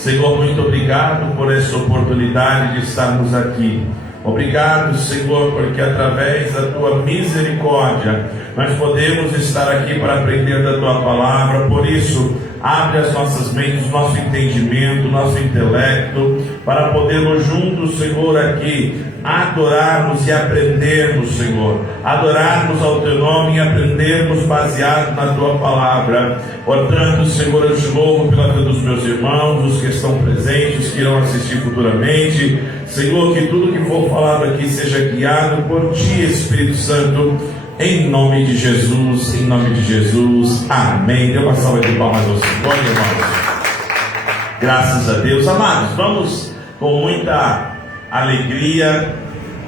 Senhor, muito obrigado por essa oportunidade de estarmos aqui. Obrigado, Senhor, porque através da Tua misericórdia nós podemos estar aqui para aprender da Tua palavra. Por isso, abre as nossas mentes, nosso entendimento, nosso intelecto, para podermos juntos, Senhor, aqui adorarmos e aprendermos, Senhor, adorarmos ao Teu nome e aprendermos baseado na Tua palavra. Portanto, Senhor, eu te louvo pela vida dos meus irmãos, os que estão presentes, os que irão assistir futuramente. Senhor, que tudo que for falado aqui seja guiado por Ti, Espírito Santo, em nome de Jesus, em nome de Jesus, amém. Dê uma salva de palmas ao Senhor, irmãos. Graças a Deus. Amados, vamos com muita alegria,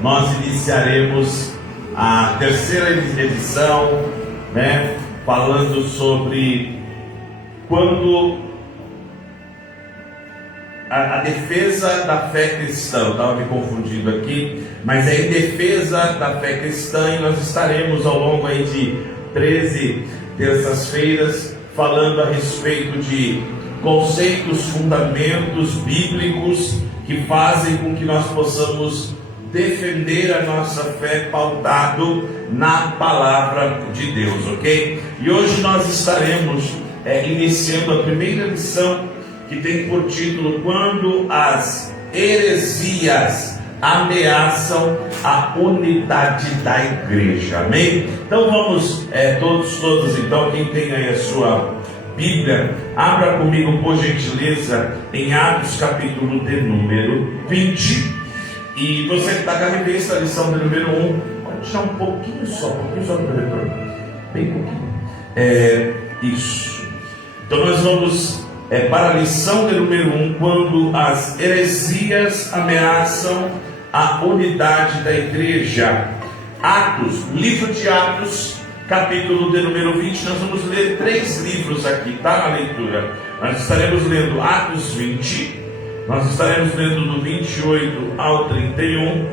nós iniciaremos a terceira edição, falando sobre quando a defesa da fé cristã. Eu estava me confundindo aqui, mas é em defesa da fé cristã, e nós estaremos ao longo aí de 13 terças-feiras falando a respeito de conceitos, fundamentos bíblicos que fazem com que nós possamos defender a nossa fé pautado na palavra de Deus, ok? E hoje nós estaremos iniciando a primeira lição, que tem por título Quando as heresias ameaçam a unidade da igreja, amém? Então vamos, todos então, quem tem aí a sua Bíblia, abra comigo por gentileza em Atos capítulo de número 20, e você que está com a revista, a lição de número 1, pode deixar um pouquinho só no retorno, bem pouquinho, isso. Então nós vamos para a lição de número 1, quando as heresias ameaçam a unidade da igreja. Atos, livro de Atos, capítulo de número 20, nós vamos ler 3 livros aqui, tá? Na leitura. Nós estaremos lendo Atos 20, nós estaremos lendo do 28 ao 31,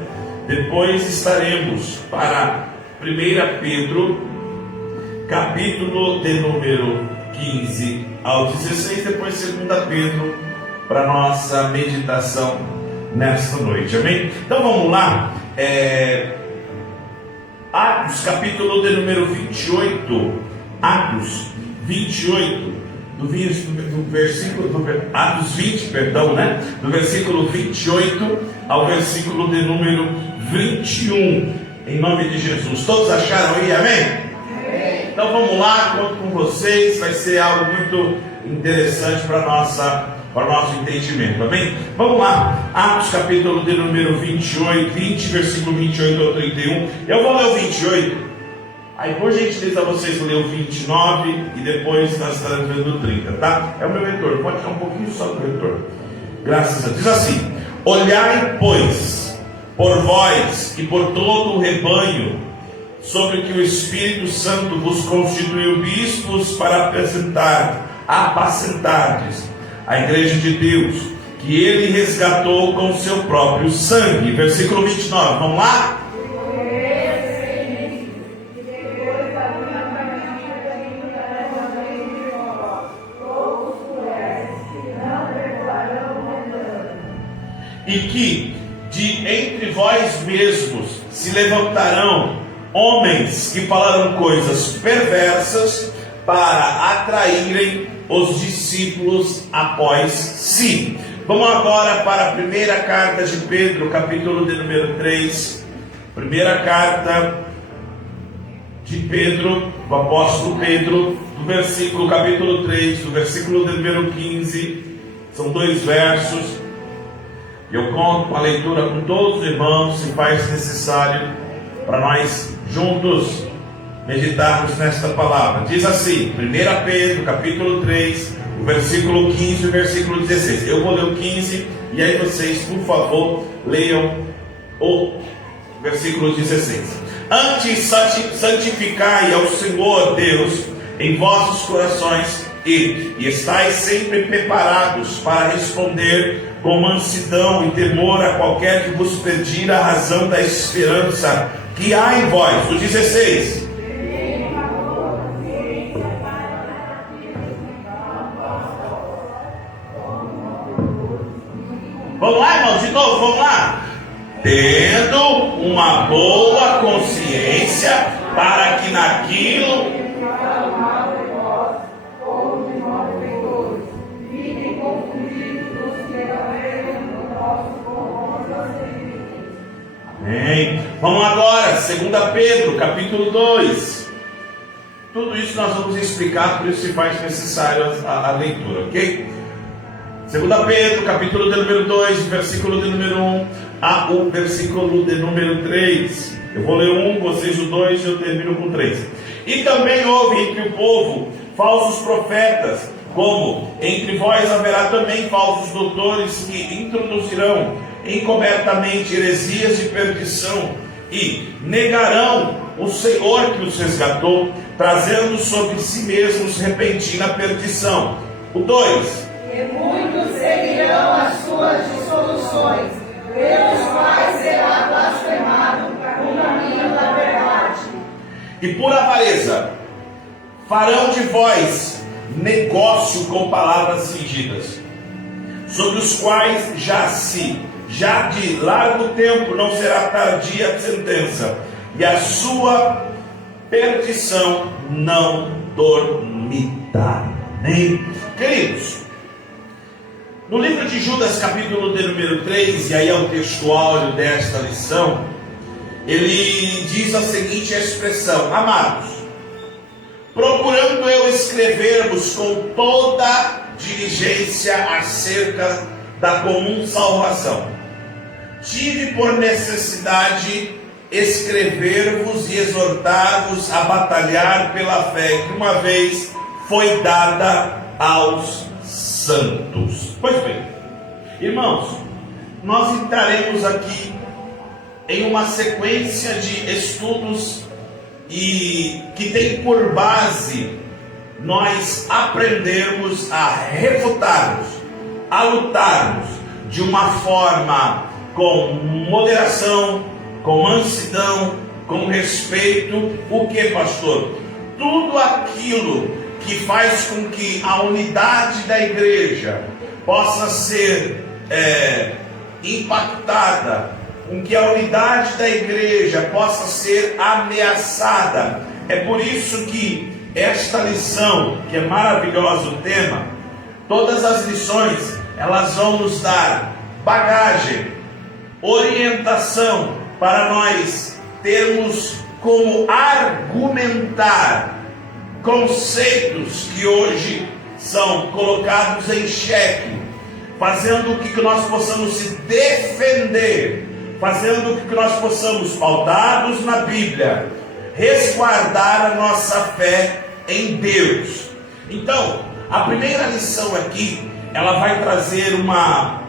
depois estaremos para 1 Pedro, capítulo de número 15 ao 16, depois 2 Pedro, para nossa meditação nesta noite, amém? Então vamos lá, Atos, capítulo de número 28, Atos 28, do versículo, Atos 20, perdão, do versículo 28 ao versículo de número 21, em nome de Jesus. Todos acharam aí, amém? Então vamos lá, conto com vocês, vai ser algo muito interessante para o nosso entendimento, amém? Vamos lá, Atos capítulo de número 28, 20, versículo 28 ao 31, eu vou ler o 28, aí por gentileza vocês lerem o 29 e depois nós estaremos lendo o 30, tá? É o meu retorno, pode ficar um pouquinho só do retorno, graças a Deus. Diz assim: olhai, pois, por vós e por todo o rebanho, sobre que o Espírito Santo vos constituiu bispos para apacentardes a igreja de Deus, que Ele resgatou com seu próprio sangue. Versículo 29, vamos lá? E que de entre vós mesmos se levantarão homens que falaram coisas perversas para atraírem os discípulos após si. Vamos agora para a primeira carta de Pedro, capítulo de número 3. Primeira carta de Pedro, do apóstolo Pedro, do capítulo 3, do versículo de número 15. São 2 versos. Eu conto com a leitura com todos os irmãos, se faz necessário, para nós juntos meditarmos nesta palavra. Diz assim, 1 Pedro, capítulo 3, o versículo 15 e o versículo 16. Eu vou ler o 15 e aí vocês, por favor, leiam o versículo 16. Antes santificai ao Senhor Deus em vossos corações e estais sempre preparados para responder com mansidão e temor a qualquer que vos pedir a razão da esperança que há em vós. O 16. novo, vamos lá. Tendo uma boa consciência para que naquilo Amém. Vamos agora, 2 Pedro, capítulo 2. Tudo isso nós vamos explicar, por isso se faz necessário a leitura, ok? 2 Pedro, capítulo de número 2, versículo de número 1 ao versículo de número 3. Eu vou ler o 1, vocês o 2 e eu termino com 3. E também houve entre o povo falsos profetas, como entre vós haverá também falsos doutores que introduzirão encobertamente heresias de perdição e negarão o Senhor que os resgatou, trazendo sobre si mesmos repentina perdição. O 2. E muitos seguirão as suas dissoluções, pelos quais será blasfemado o caminho da verdade. E por avareza farão de vós negócio com palavras fingidas, sobre os quais já de largo tempo não será tardia a sentença, e a sua perdição não dormirá. Amém? Queridos, no livro de Judas, capítulo de número 3, e aí é o texto áureo desta lição, ele diz a seguinte expressão: amados, procurando eu escrever-vos com toda diligência acerca da comum salvação, tive por necessidade escrever-vos e exortar-vos a batalhar pela fé que uma vez foi dada aos santos. Pois bem, irmãos, nós entraremos aqui em uma sequência de estudos e que tem por base nós aprendermos a refutarmos, a lutarmos de uma forma com moderação, com mansidão, com respeito. O que, pastor? Tudo aquilo que faz com que a unidade da igreja possa ser impactada, com que a unidade da igreja possa ser ameaçada. É por isso que esta lição, que é maravilhoso o tema, todas as lições, elas vão nos dar bagagem, orientação, para nós termos como argumentar conceitos que hoje são colocados em xeque, fazendo com que nós possamos se defender, fazendo com que nós possamos, pautados na Bíblia, resguardar a nossa fé em Deus. Então, a primeira lição aqui, ela vai trazer uma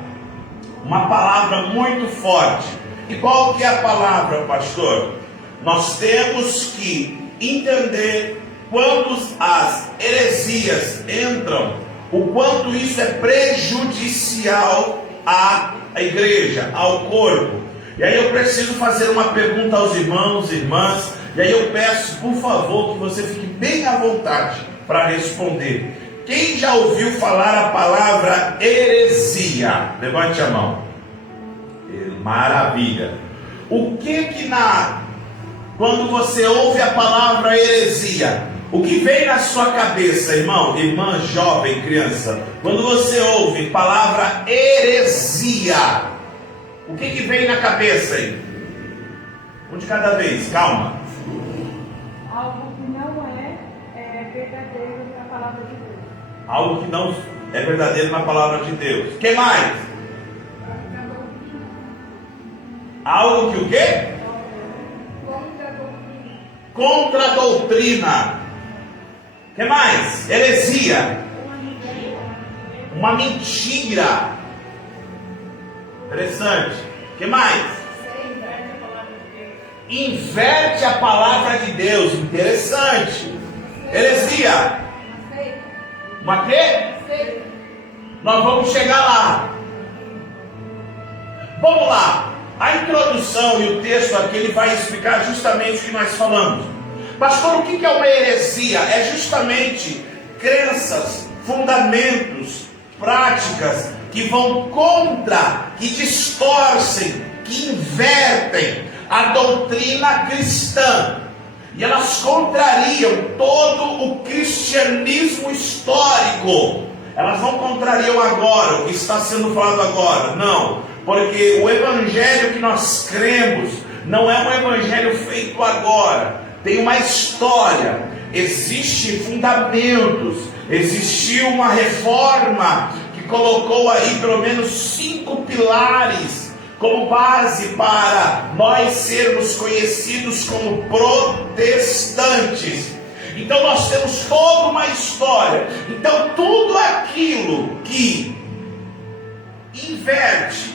palavra muito forte. E qual que é a palavra, pastor? Nós temos que entender quando as heresias entram, o quanto isso é prejudicial à igreja, ao corpo. E aí eu preciso fazer uma pergunta aos irmãos e irmãs, e aí eu peço, por favor, que você fique bem à vontade para responder. Quem já ouviu falar a palavra heresia? Levante a mão. Maravilha. O que quando você ouve a palavra heresia, o que vem na sua cabeça, irmão, irmã, jovem, criança? Quando você ouve palavra heresia, o que vem na cabeça aí? Um de cada vez, calma. Algo que não é verdadeiro na palavra de Deus. Algo que não é verdadeiro na palavra de Deus. O que mais? Algo que o quê? Contra a doutrina. O que mais? Heresia. Uma mentira. Interessante. O que mais? Inverte a palavra de Deus. Interessante. Heresia. Uma quê? Nós vamos chegar lá. Vamos lá. A introdução e o texto aqui, ele vai explicar justamente o que nós falamos. Pastor, o que é uma heresia? É justamente crenças, fundamentos, práticas que vão contra, que distorcem, que invertem a doutrina cristã. E elas contrariam todo o cristianismo histórico. Elas não contrariam agora, o que está sendo falado agora. Não, porque o evangelho que nós cremos não é um evangelho feito agora. Tem uma história, existem fundamentos, existiu uma reforma que colocou aí pelo menos 5 pilares como base para nós sermos conhecidos como protestantes. Então nós temos toda uma história. Então tudo aquilo que inverte,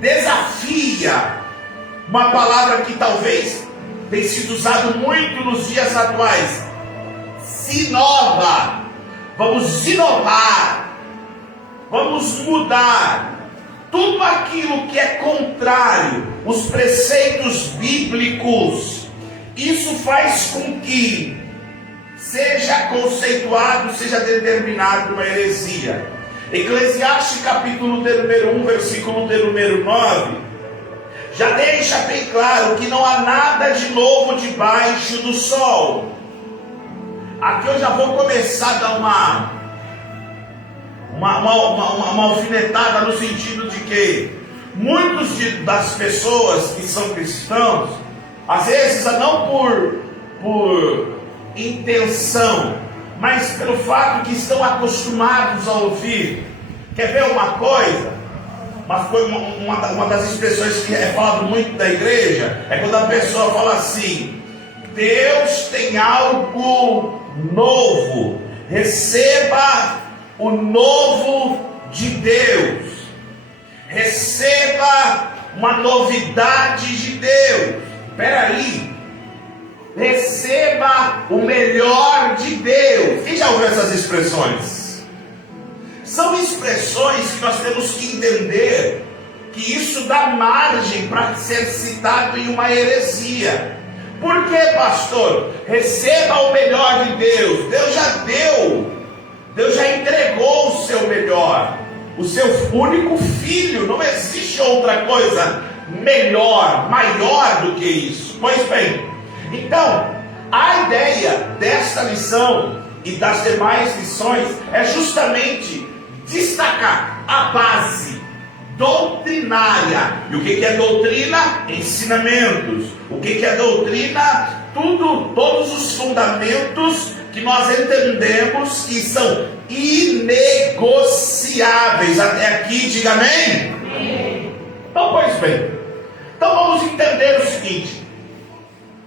desafia, uma palavra que talvez tenha sido usada muito nos dias atuais, se inova. Vamos inovar, vamos mudar tudo aquilo que é contrário aos preceitos bíblicos. Isso faz com que seja conceituado, seja determinado uma heresia. Eclesiastes capítulo de número 1, versículo de número 9, já deixa bem claro que não há nada de novo debaixo do sol. Aqui eu já vou começar a dar uma alfinetada no sentido de que muitas das pessoas que são cristãos, às vezes não por intenção, mas pelo fato que estão acostumados a ouvir. Quer ver uma coisa? Uma das expressões que é falado muito da igreja é quando a pessoa fala assim: Deus tem algo novo, receba o novo de Deus, receba uma novidade de Deus. Espera aí, receba o melhor de Deus. Quem já ouviu essas expressões? São expressões que nós temos que entender que isso dá margem para ser citado em uma heresia. Por que, pastor? Receba o melhor de Deus. Deus já deu, Deus já entregou o seu melhor, o seu único filho. Não existe outra coisa melhor, maior do que isso. Pois bem, então a ideia desta lição e das demais lições é justamente destacar a base doutrinária. E o que é doutrina? Ensinamentos. O que é doutrina? Todos os fundamentos que nós entendemos que são inegociáveis. Até aqui, diga amém? Amém. Então, pois bem, então vamos entender o seguinte.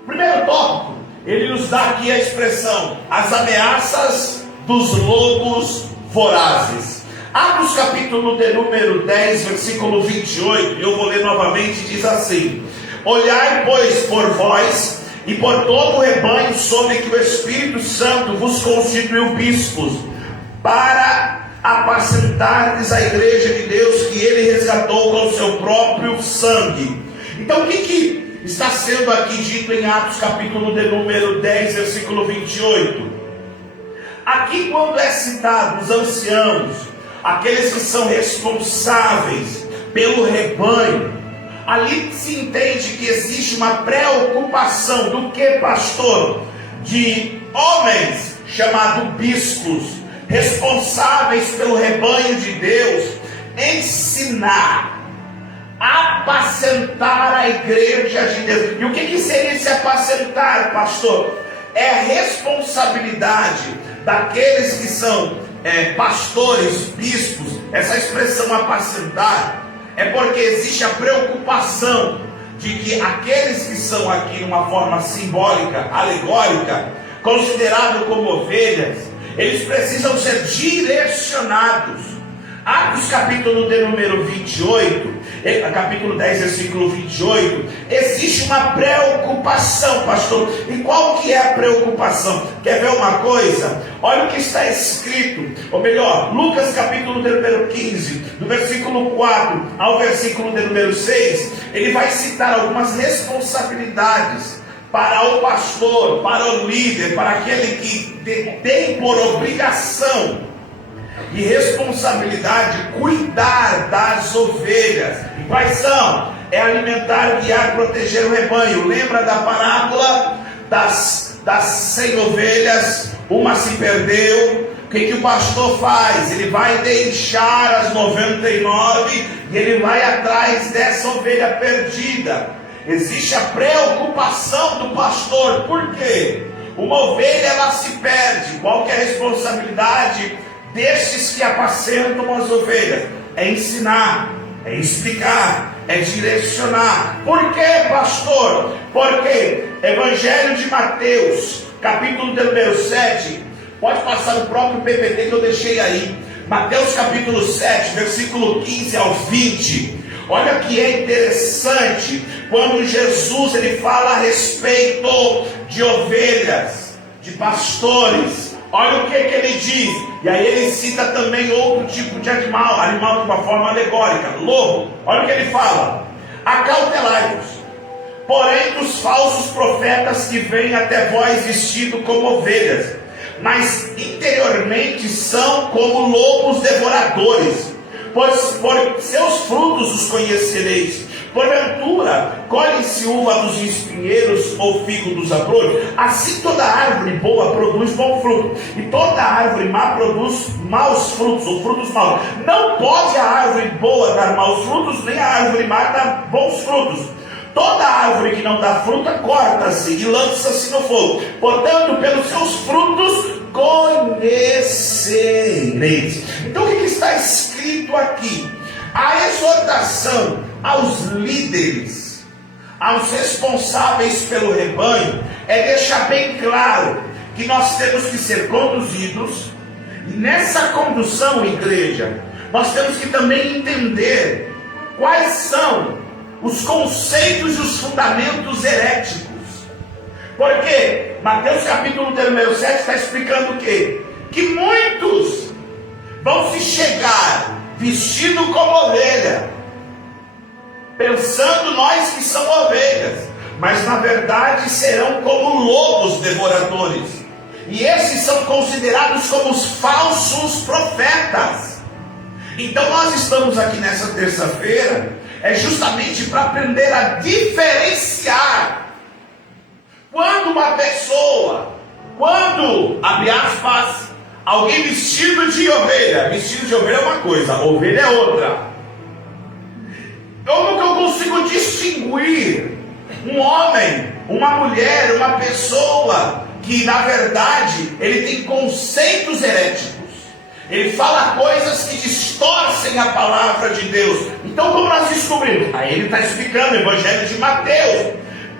Primeiro tópico, ele nos dá aqui a expressão: as ameaças dos lobos vorazes. Atos capítulo de número 10, versículo 28, eu vou ler novamente, diz assim: olhai, pois, por vós e por todo o rebanho sobre que o Espírito Santo vos constituiu bispos, para apacentardes a igreja de Deus que ele resgatou com o seu próprio sangue. Então o que está sendo aqui dito em Atos capítulo de número 10, versículo 28? Aqui, quando é citado os anciãos, aqueles que são responsáveis pelo rebanho, ali se entende que existe uma preocupação do que, pastor? De homens chamados bispos, responsáveis pelo rebanho de Deus, ensinar, apacentar a igreja de Deus. E o que seria esse apacentar, pastor? É a responsabilidade daqueles que são pastores, bispos. Essa expressão apacentar é porque existe a preocupação de que aqueles que são aqui numa forma simbólica, alegórica, considerados como ovelhas, eles precisam ser direcionados. Atos capítulo de número 28, capítulo 10, versículo 28, existe uma preocupação, pastor. E qual que é a preocupação? Quer ver uma coisa? Olha o que está escrito, ou melhor, Lucas capítulo de número 15, do versículo 4 ao versículo de número 6, ele vai citar algumas responsabilidades para o pastor, para o líder, para aquele que tem por obrigação e responsabilidade cuidar das ovelhas. E quais são? É alimentar, guiar, proteger o rebanho. Lembra da parábola das 100 ovelhas? Uma se perdeu. O que o pastor faz? Ele vai deixar as 99 e ele vai atrás dessa ovelha perdida. Existe a preocupação do pastor. Por quê? Uma ovelha, ela se perde. Qual que é a responsabilidade destes que apacentam as ovelhas? É ensinar, é explicar, é direcionar. Por quê, pastor? Porque Evangelho de Mateus, capítulo número 7, pode passar o próprio PPT que eu deixei aí. Mateus capítulo 7, versículo 15 ao 20. Olha que é interessante, quando Jesus ele fala a respeito de ovelhas, de pastores. Olha o que ele diz. E aí ele cita também outro tipo de animal de uma forma alegórica, lobo. Olha o que ele fala: acautelai-vos, porém, dos falsos profetas que vêm até vós vestidos como ovelhas, mas interiormente são como lobos devoradores. Pois por seus frutos os conhecereis. Porventura, colhe-se uva dos espinheiros ou figo dos abrolhos? Assim toda árvore boa produz bom fruto, e toda árvore má produz maus frutos, ou frutos maus. Não pode a árvore boa dar maus frutos, nem a árvore má dar bons frutos. Toda árvore que não dá fruta, corta-se e lança-se no fogo. Portanto, pelos seus frutos conhecereis. Então, o que está escrito aqui? A exortação aos líderes, aos responsáveis pelo rebanho, é deixar bem claro que nós temos que ser conduzidos. E nessa condução, igreja, nós temos que também entender quais são os conceitos e os fundamentos heréticos. Porque Mateus capítulo número 7 está explicando o quê? Que muitos vão se chegar vestido como ovelha, pensando nós que são ovelhas, mas na verdade serão como lobos devoradores. E esses são considerados como os falsos profetas. Então nós estamos aqui nessa terça-feira justamente para aprender a diferenciar quando uma pessoa, abre aspas, alguém vestido de ovelha é uma coisa, ovelha é outra. Como que eu consigo distinguir um homem, uma mulher, uma pessoa que na verdade ele tem conceitos heréticos? Ele fala coisas que distorcem a palavra de Deus. Então, como nós descobrimos? Aí ele está explicando o Evangelho de Mateus.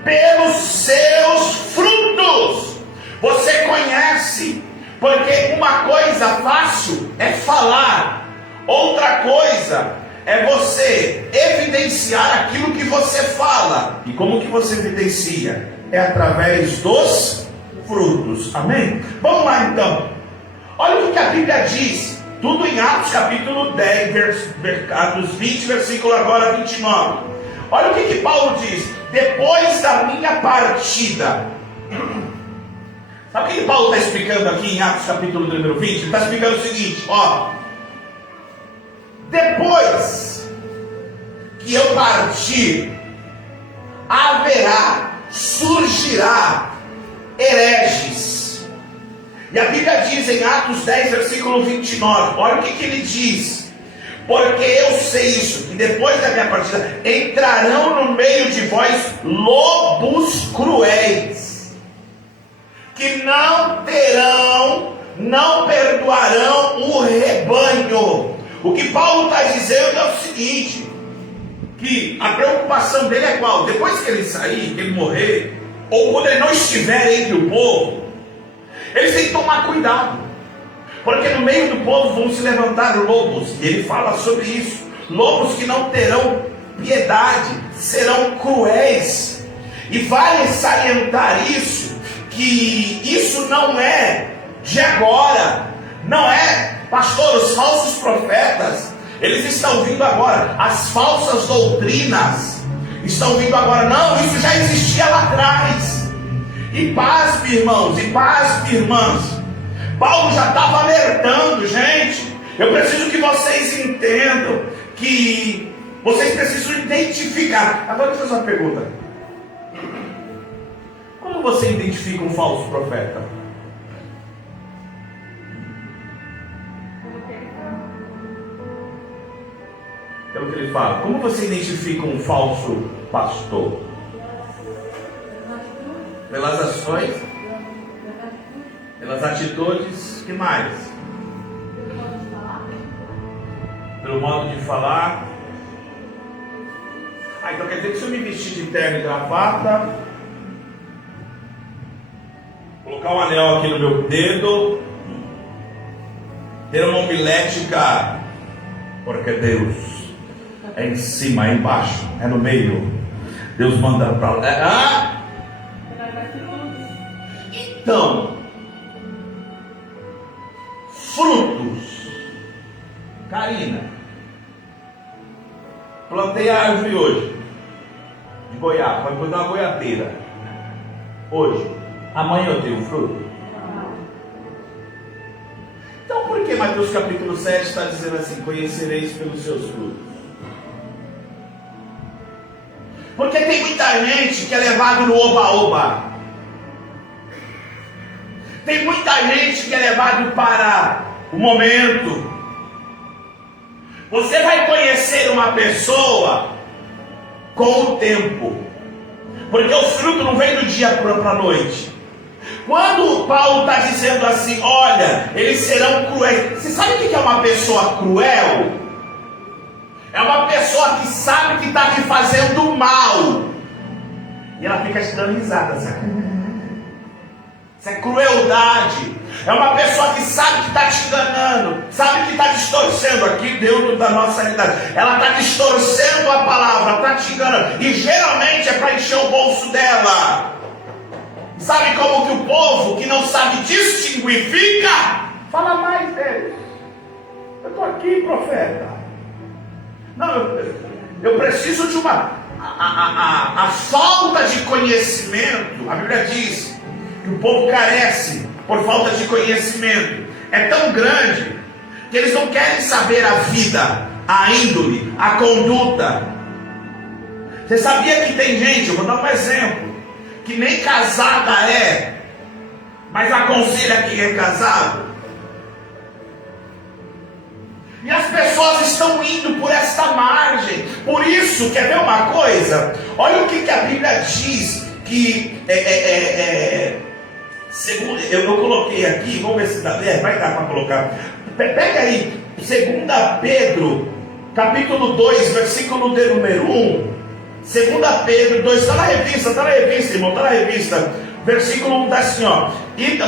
Pelos seus frutos você conhece. Porque uma coisa fácil é falar, outra coisa é você evidenciar aquilo que você fala. E como que você evidencia? É através dos frutos. Amém? Vamos lá então. Olha o que a Bíblia diz, tudo em Atos capítulo 10, Atos 20, versículo agora 29. Olha o que Paulo diz: depois da minha partida. Sabe o que Paulo está explicando aqui em Atos capítulo número 20? Ele está explicando o seguinte, ó: depois que eu partir, surgirá hereges. E a Bíblia diz em Atos 10, versículo 29, olha o que ele diz: porque eu sei isso, que depois da minha partida entrarão no meio de vós lobos cruéis, que não perdoarão o rebanho. O que Paulo está dizendo é o seguinte, que a preocupação dele é qual? Depois que ele sair, que ele morrer, ou quando ele não estiver entre o povo, eles têm que tomar cuidado, porque no meio do povo vão se levantar lobos, e ele fala sobre isso, lobos que não terão piedade, serão cruéis. E vale salientar isso, que isso não é de agora, não é, pastor, os falsos profetas, eles estão vindo agora, as falsas doutrinas estão vindo agora, não, isso já existia lá atrás. E pasme, irmãos, e pasme, irmãs, Paulo já estava alertando, gente, Eu preciso que vocês entendam que vocês precisam identificar. Agora deixa eu fazer uma pergunta. Como você identifica um falso profeta? É o que ele fala. Como você identifica um falso pastor? Pelas ações, pelas atitudes, que mais? Pelo modo de falar. Então quer dizer que se eu me vestir de terno e gravata, colocar um anel aqui no meu dedo, ter uma homilética, porque Deus é em cima, é embaixo, é no meio, Deus manda para lá. Então, frutos. Karina, plantei a árvore hoje de goiaba, vai plantar uma goiabeira hoje. Amanhã eu tenho fruto. Então por que Mateus capítulo 7 está dizendo assim: conhecereis pelos seus frutos? Porque tem muita gente que é levado no oba-oba. Tem muita gente que é levado para o momento. Você vai conhecer uma pessoa com o tempo, porque o fruto não vem do dia para a noite. Quando Paulo está dizendo assim, olha, eles serão cruéis. Você sabe o que é uma pessoa cruel? É uma pessoa que sabe que está te fazendo mal e ela fica te dando risada, sabe? Isso é crueldade. É uma pessoa que sabe que está te enganando, sabe que está distorcendo aqui dentro da nossa realidade. Ela está distorcendo a palavra, está te enganando. E geralmente é para encher o bolso dela. Sabe como que o povo que não sabe distinguir fica? Fala mais deles. Eu estou aqui, profeta. Não, eu preciso de uma... A falta de conhecimento, a Bíblia diz que o povo carece por falta de conhecimento. É tão grande que eles não querem saber a vida, a índole, a conduta. Você sabia que tem gente, eu vou dar um exemplo, que nem casada é, mas aconselha quem é casado? E as pessoas estão indo por esta margem. Por isso, quer ver uma coisa? Olha o que a Bíblia diz, que segundo, eu coloquei aqui, vamos ver se dá, vai dar para colocar. Pega aí, 2 Pedro, capítulo 2, versículo de número 1. 2 Pedro 2, está na revista, irmão, está na revista. Versículo 1 está assim, ó.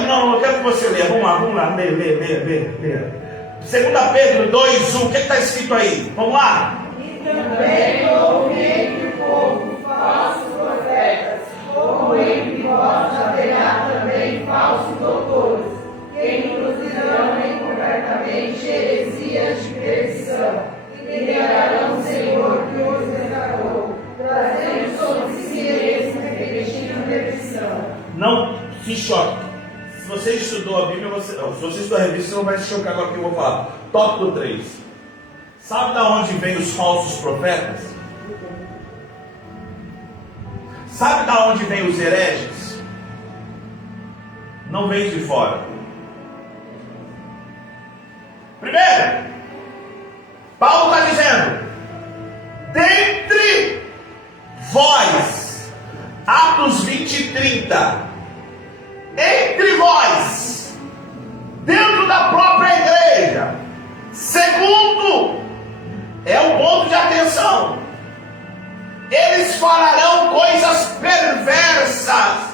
Não, eu quero que você leia, vamos lá, leia. 2 Pedro 2, 1, o que está escrito aí? Vamos lá. E também ouvi entre o povo falsos profetas, como entre vós haverá também falsos doutores, que introduzirão encobertamente heresias de perdição, e negarão o Senhor que os resgatou, trazendo sobre si esse repetindo perdição. Não se choque. Se você estudou a Bíblia, se você estudou a revista, você não vai se chocar agora que eu vou falar. Tópico 3. Sabe de onde vem os falsos profetas? Sabe de onde vem os hereges? Não vem de fora. Primeiro, Paulo está dizendo: dentre vós, Atos 20 e 30, entre vós, dentro da própria igreja. Segundo, é o ponto de atenção, eles falarão coisas perversas.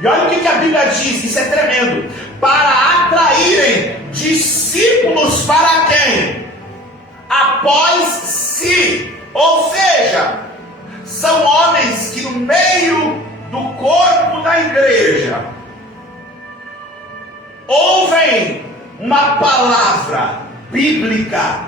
E olha o que a Bíblia diz, isso é tremendo: para atraírem discípulos para quem? Após si. Ou seja, são homens que no meio do corpo da igreja ouvem uma palavra bíblica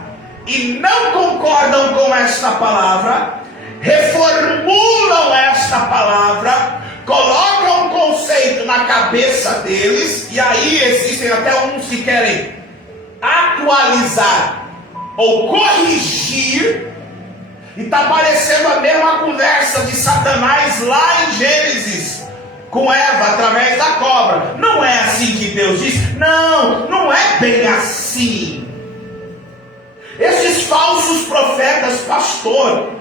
e não concordam com esta palavra, reformulam esta palavra, colocam um conceito na cabeça deles, e aí existem até uns que querem atualizar ou corrigir, e está parecendo a mesma conversa de Satanás lá em Gênesis com Eva através da cobra. Não é assim que Deus diz? Não, não é bem assim. Esses falsos profetas, pastor,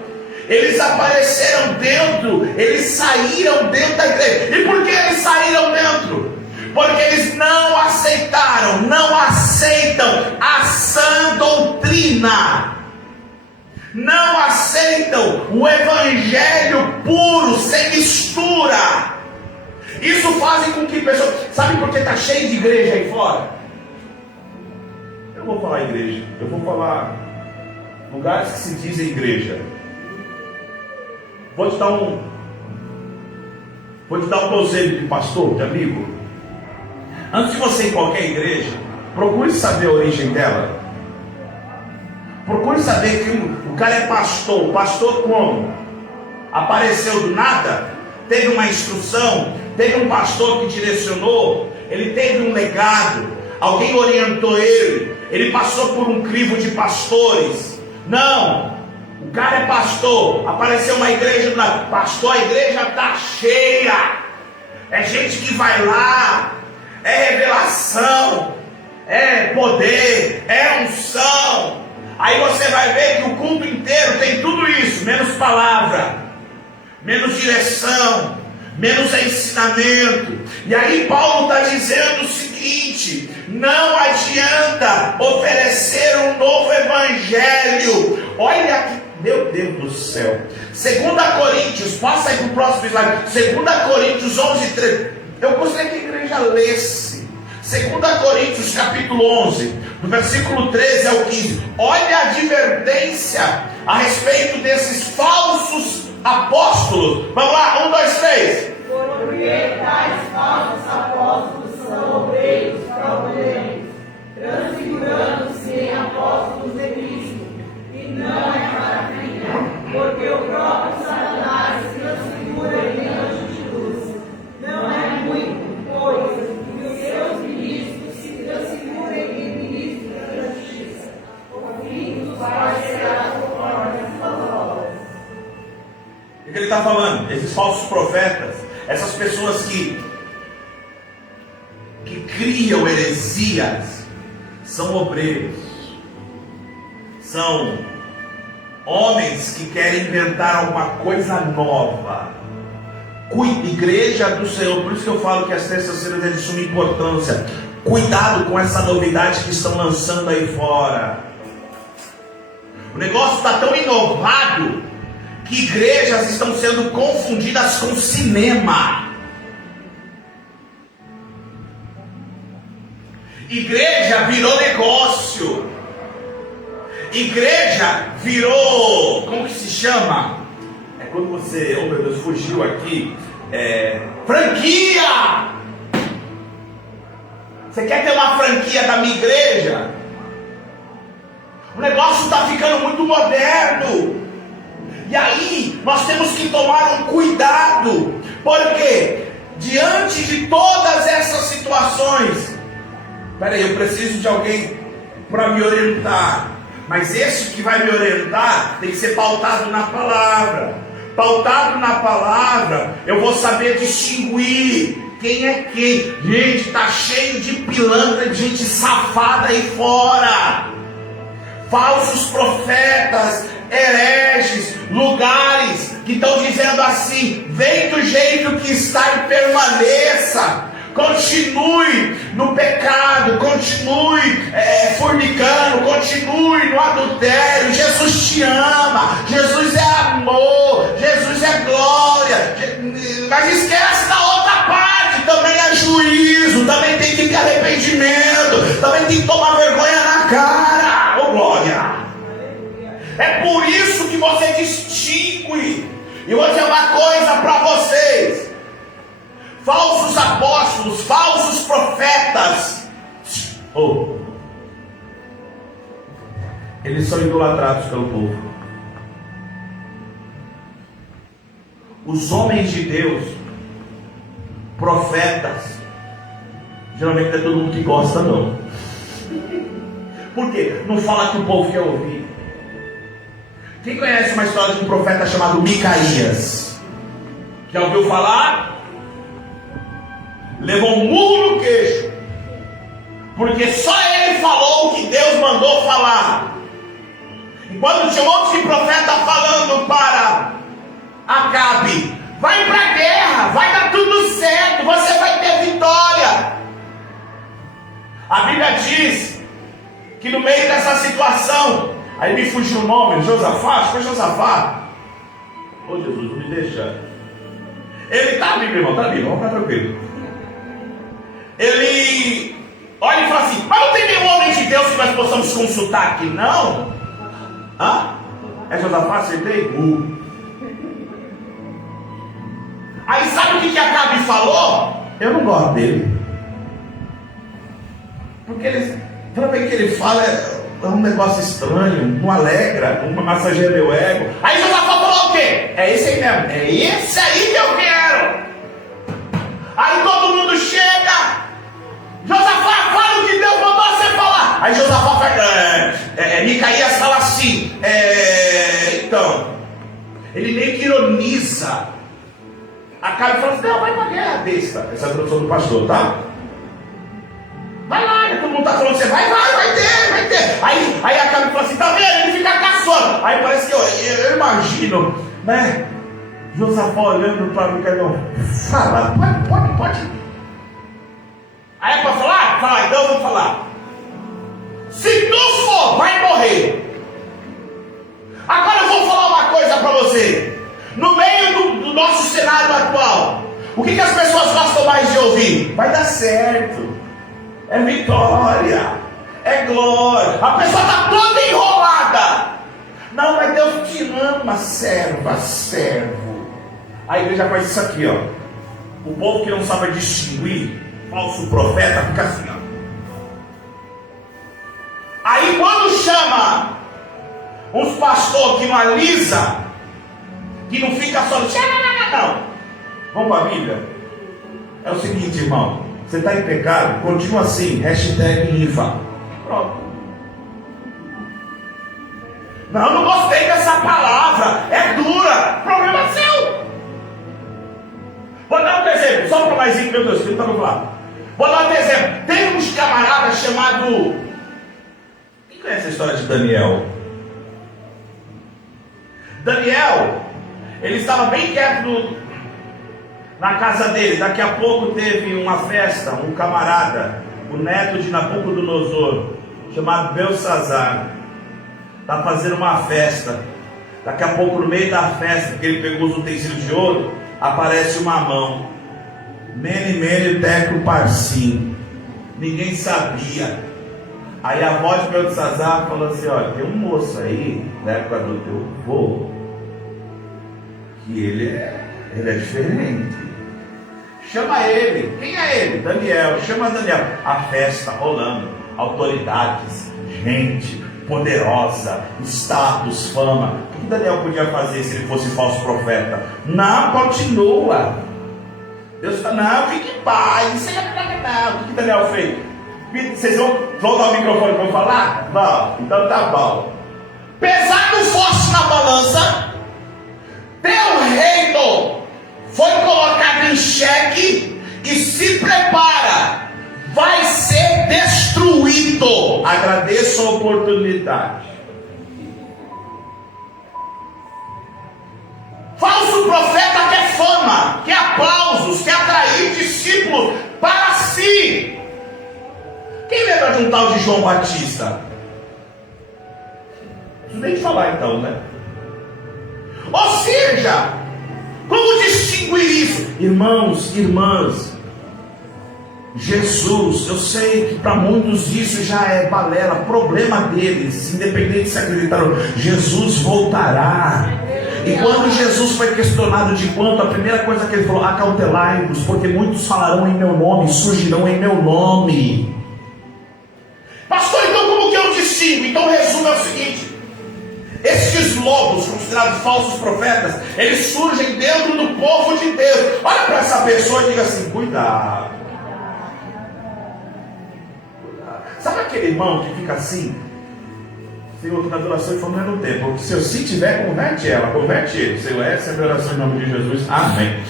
eles apareceram dentro, eles saíram dentro da igreja. E por que eles saíram dentro? Porque eles não aceitaram, não aceitam a sã doutrina, não aceitam o evangelho puro, sem mistura. Isso faz com que pessoas, sabe por que está cheio de igreja aí fora? Eu não vou falar igreja, eu vou falar lugares que se dizem igreja. Vou te dar um conselho de pastor, de amigo. Antes de você ir em qualquer igreja, procure saber a origem dela. Procure saber que o cara é pastor. O pastor como? Apareceu do nada? Teve uma instrução? Teve um pastor que direcionou? Ele teve um legado? Alguém orientou ele? Ele passou por um crivo de pastores? Não. O cara é pastor. Apareceu uma igreja do nada. Pastor, a igreja está cheia. É gente que vai lá. É revelação. É poder. É unção. Aí você vai ver que o culto inteiro tem tudo isso, menos palavra, menos direção, menos ensinamento. E aí Paulo está dizendo o seguinte: não adianta oferecer um novo evangelho. Olha aqui, meu Deus do céu. 2 Coríntios, passa aí para o próximo slide. 2 Coríntios 11:13. Eu gostaria que a igreja lesse. 2 Coríntios capítulo 11, do versículo 13 ao 15. Olha a advertência a respeito desses falsos apóstolos. Vamos lá, 1, 2, 3. Porque tais falsos apóstolos são obreiros fraudulentos, transfigurando-se em apóstolos de Cristo, e não é maravilha, porque o próprio Satanás se transfigura em anjo de luz. Não é muito, pois, que os seus ministros se transfigurem em ministros da justiça, o fim dos quais será conforme as suas obras. O que ele está falando? Esses falsos profetas, essas pessoas que criam heresias, são obreiros, são homens que querem inventar alguma coisa nova. Igreja do Senhor, por isso que eu falo que as terças-feiras é de suma importância. Cuidado com essa novidade que estão lançando aí fora. O negócio está tão inovado que igrejas estão sendo confundidas com cinema. Igreja virou negócio. Igreja virou, como que se chama? É quando você, oh meu Deus, fugiu aqui. Franquia! Você quer ter uma franquia da minha igreja? O negócio está ficando muito moderno. E aí, nós temos que tomar um cuidado. Porque, diante de todas essas situações, peraí, eu preciso de alguém para me orientar. Mas esse que vai me orientar tem que ser pautado na palavra. Pautado na palavra, eu vou saber distinguir quem é quem. Gente, está cheio de pilantra, de gente safada aí fora. Falsos profetas, hereges, lugares que estão dizendo assim: vem do jeito que está e permaneça. Continue no pecado, continue fornicando, continue no adultério. Jesus te ama, Jesus é amor, Jesus é glória. Mas esquece da outra parte, também é juízo, também tem que ter arrependimento, também tem que tomar vergonha na cara. Oh glória! É por isso que você distingue. E vou dizer uma coisa para vocês: falsos apóstolos, falsos profetas, eles são idolatrados pelo povo. Os homens de Deus, profetas, geralmente não é todo mundo que gosta não. Por quê? Não fala que o povo quer ouvir. Quem conhece uma história de um profeta chamado Micaías? Já ouviu falar? Levou um murro no queixo, porque só ele falou o que Deus mandou falar. Enquanto tinha um monte de profeta falando para Acabe: vai para a guerra, vai dar tudo certo, você vai ter vitória. A Bíblia diz que no meio dessa situação, aí me fugiu o nome, Josafá, acho que foi Josafá. Ô Jesus, não me deixa. Ele está ali, meu irmão, está ali, vamos ficar tranquilo. Ele olha e fala assim: mas não tem nenhum homem de Deus que nós possamos consultar aqui, não? Hã? É Josafá, acertei? Aí sabe o que Acabe falou? Eu não gosto dele. Porque toda vez que ele fala é um negócio estranho, não alegra, não massageia meu ego. Aí Josafá falou o quê? É esse aí mesmo, é esse aí que eu quero. Aí todo mundo chega: Josafá, fala o que Deus mandou você falar. Aí Josafá Micaías fala assim, então, ele meio que ironiza. Acabe fala assim: não, vai pra guerra, besta. Essa é a tradução do pastor, tá? Vai lá, todo mundo está falando assim: vai ter. Aí Acabe fala assim: tá vendo? Ele fica caçando. Aí parece que eu imagino, né? Josafá olhando para Micaías: fala, pode. Aí é para falar? Fala, então eu vou falar. Se tu for, vai morrer. Agora eu vou falar uma coisa para você. No meio do nosso cenário atual, o que as pessoas gostam mais de ouvir? Vai dar certo. É vitória, é glória. A pessoa está toda enrolada. Não, mas Deus te ama, servo. A igreja faz isso aqui, ó. O povo que não sabe distinguir falso profeta fica assim, ó. Aí quando chama uns pastores que não alisa, que não fica só não. Vamos para a Bíblia. É o seguinte, irmão: você está em pecado, continua assim, #IVA. Pronto. Não gostei dessa palavra, é dura. Problema seu. Vou dar outro exemplo, só para mais ir, meu Deus, que não está no lado. Vou dar outro exemplo. Tem uns camaradas chamado. Quem conhece a história de Daniel? Daniel, ele estava bem quieto na casa dele. Daqui a pouco teve uma festa, um camarada, o neto de Nabucodonosor, chamado Belsazar, está fazendo uma festa. Daqui a pouco, no meio da festa, porque ele pegou os utensílios de ouro, aparece uma mão. Mene, teco, parsim. Ninguém sabia. Aí a voz de Belsazar falou assim: olha, tem um moço aí, na época do teu vô, que ele é diferente. Chama ele. Quem é ele? Daniel. Chama Daniel. A festa rolando, autoridades, gente poderosa, status, fama. O que Daniel podia fazer se ele fosse falso profeta? Não, continua. Deus está: não, fique em paz. Isso aí não. O que Daniel fez? Vocês vão dar o microfone para eu falar? Não, então tá bom. Pesado fosse na balança, teu reino foi colocado em xeque e se prepara, vai ser destruído. Agradeço a oportunidade. Falso profeta quer fama, quer aplausos, quer atrair discípulos para si. Quem lembra de um tal de João Batista? Não preciso nem falar então, né? Ou seja, como distinguir isso? Irmãos, irmãs, Jesus, eu sei que para muitos isso já é balela, problema deles, independente se acreditaram. Jesus voltará. E quando Jesus foi questionado de quanto, a primeira coisa que ele falou: acautelai-vos, porque muitos falarão em meu nome, surgirão em meu nome. Pastor, então como que eu distingo? Então o resumo é o seguinte: estes lobos, considerados falsos profetas, eles surgem dentro do povo de Deus. Olha para essa pessoa e diga assim: cuidado. Sabe aquele irmão que fica assim, Senhor, que na adoração e fome não é no tempo. Se tiver, converte ela, converte ele. Senhor, essa é a minha oração em nome de Jesus. Amém.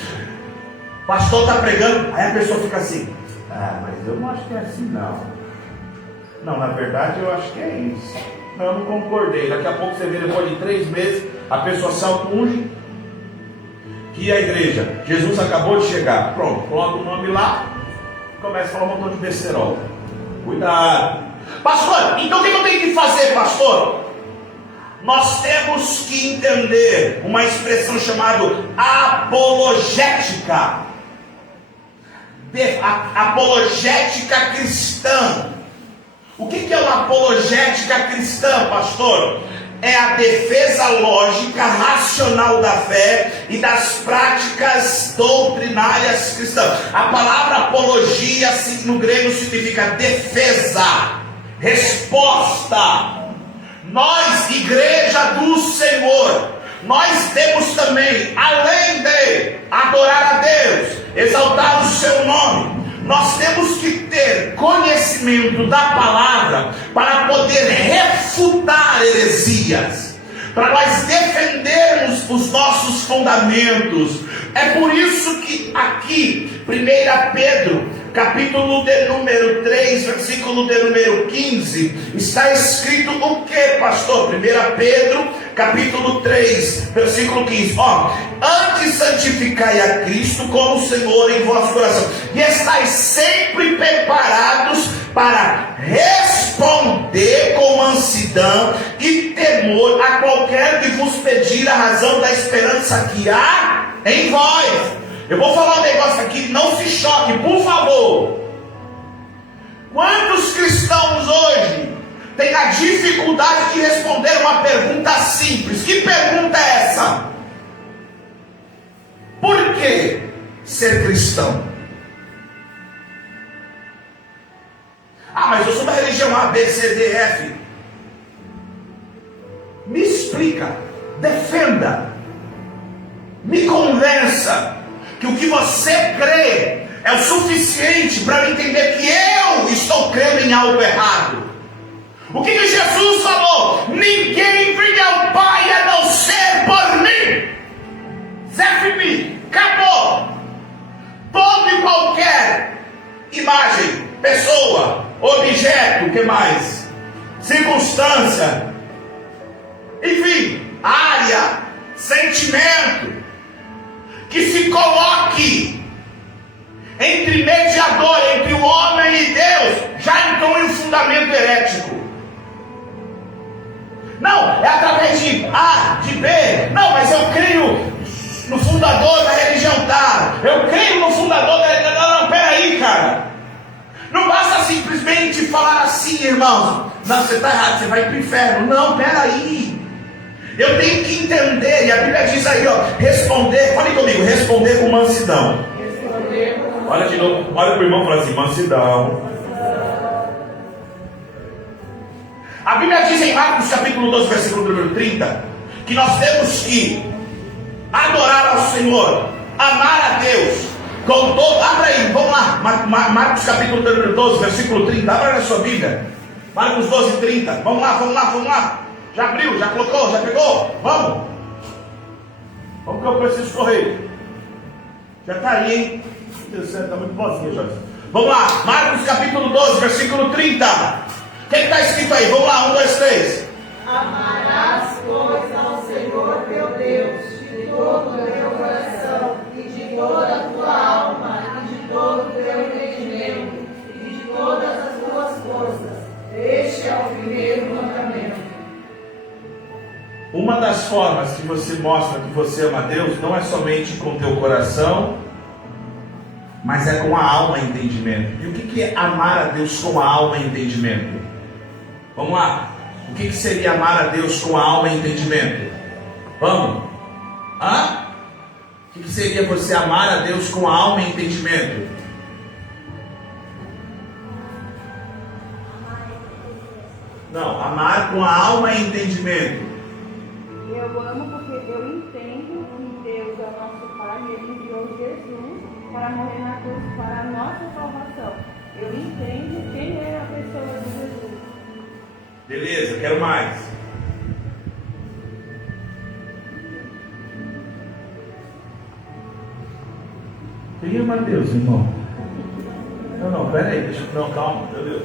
O pastor está pregando, aí a pessoa fica assim: ah, mas eu não acho que é assim, não. Não, na verdade eu acho que é isso. Não, eu não concordei. Daqui a pouco você vê, depois de 3 meses, a pessoa se auto-unge. Que a igreja, Jesus acabou de chegar. Pronto, coloca o nome lá, começa a falar um montão de besterol. Cuidado. Pastor, então o que eu tenho que fazer, pastor? Nós temos que entender uma expressão chamada apologética. Apologética cristã. O que é uma apologética cristã, pastor? É a defesa lógica, racional da fé e das práticas doutrinárias cristãs. A palavra apologia no grego significa defesa, resposta. Nós, igreja do Senhor, nós temos também, além de adorar a Deus, exaltar o seu nome, nós temos que ter conhecimento da palavra para poder refutar heresias, para nós defendermos os nossos fundamentos. É por isso que aqui, 1 Pedro, capítulo de número 3, versículo de número 15, está escrito o que, pastor? 1 Pedro, capítulo 3, versículo 15. Antes santificai a Cristo como Senhor em vosso coração, e estáis sempre preparados para responder com mansidão e temor a qualquer que vos pedir a razão da esperança que há em vós. Eu vou falar um negócio aqui, não se choque, por favor. Quantos cristãos hoje têm a dificuldade de responder uma pergunta simples? Que pergunta é essa? Por que ser cristão? Ah, mas eu sou da religião A, B, C, D, F. Me explica, defenda, me convença que o que você crê é o suficiente para eu entender que eu estou crendo em algo errado. O que Jesus falou? Ninguém vem ao Pai a não ser por mim. Serve-me, acabou. Toda e qualquer imagem, pessoa, objeto, o que mais? Circunstância, enfim, área, sentimento, que se coloque entre mediador, entre o homem e Deus, já entrou em um fundamento herético. Não, é através de A, de B. Não, mas eu creio no fundador da religião tal. Eu creio no fundador da religião. Não, peraí, cara. Não basta simplesmente falar assim, irmãos. Não, você está errado, você vai para o inferno. Não, peraí. Eu tenho que entender, e a Bíblia diz aí, responder, fale comigo, responder com mansidão. Olha de novo, olha para o irmão e fala assim, mansidão. A Bíblia diz em Marcos capítulo 12, versículo número 30, que nós temos que adorar ao Senhor, amar a Deus, com todo. Abra aí, vamos lá, Marcos capítulo número 12, versículo 30, abra na sua Bíblia, Marcos 12, 30, vamos lá. Já abriu, já colocou, já pegou? Vamos que eu preciso correr. Já está aí, hein? Deus do céu, está muito boazinha, Jorge. Vamos lá, Marcos capítulo 12, versículo 30. O que está escrito aí? Vamos lá, 1, 2, 3. Amarás, pois, ao Senhor teu Deus de todo o teu coração, e de toda a tua alma, e de todo o teu entendimento, e de todas as tuas forças. Este é o primeiro mandamento. Uma das formas que você mostra que você ama a Deus não é somente com o teu coração, mas é com a alma e entendimento. E o que é amar a Deus com a alma e entendimento? Vamos lá. O que seria amar a Deus com a alma e entendimento? Vamos. O que seria você amar a Deus com a alma e entendimento? Não, amar com a alma e entendimento. Eu amo porque eu entendo que Deus é o nosso Pai e Ele enviou Jesus para morrer na cruz para a nossa salvação. Eu entendo quem é a pessoa de Jesus. Beleza, quero mais. Quem ama a Deus, irmão? Não, peraí, não, calma, meu Deus.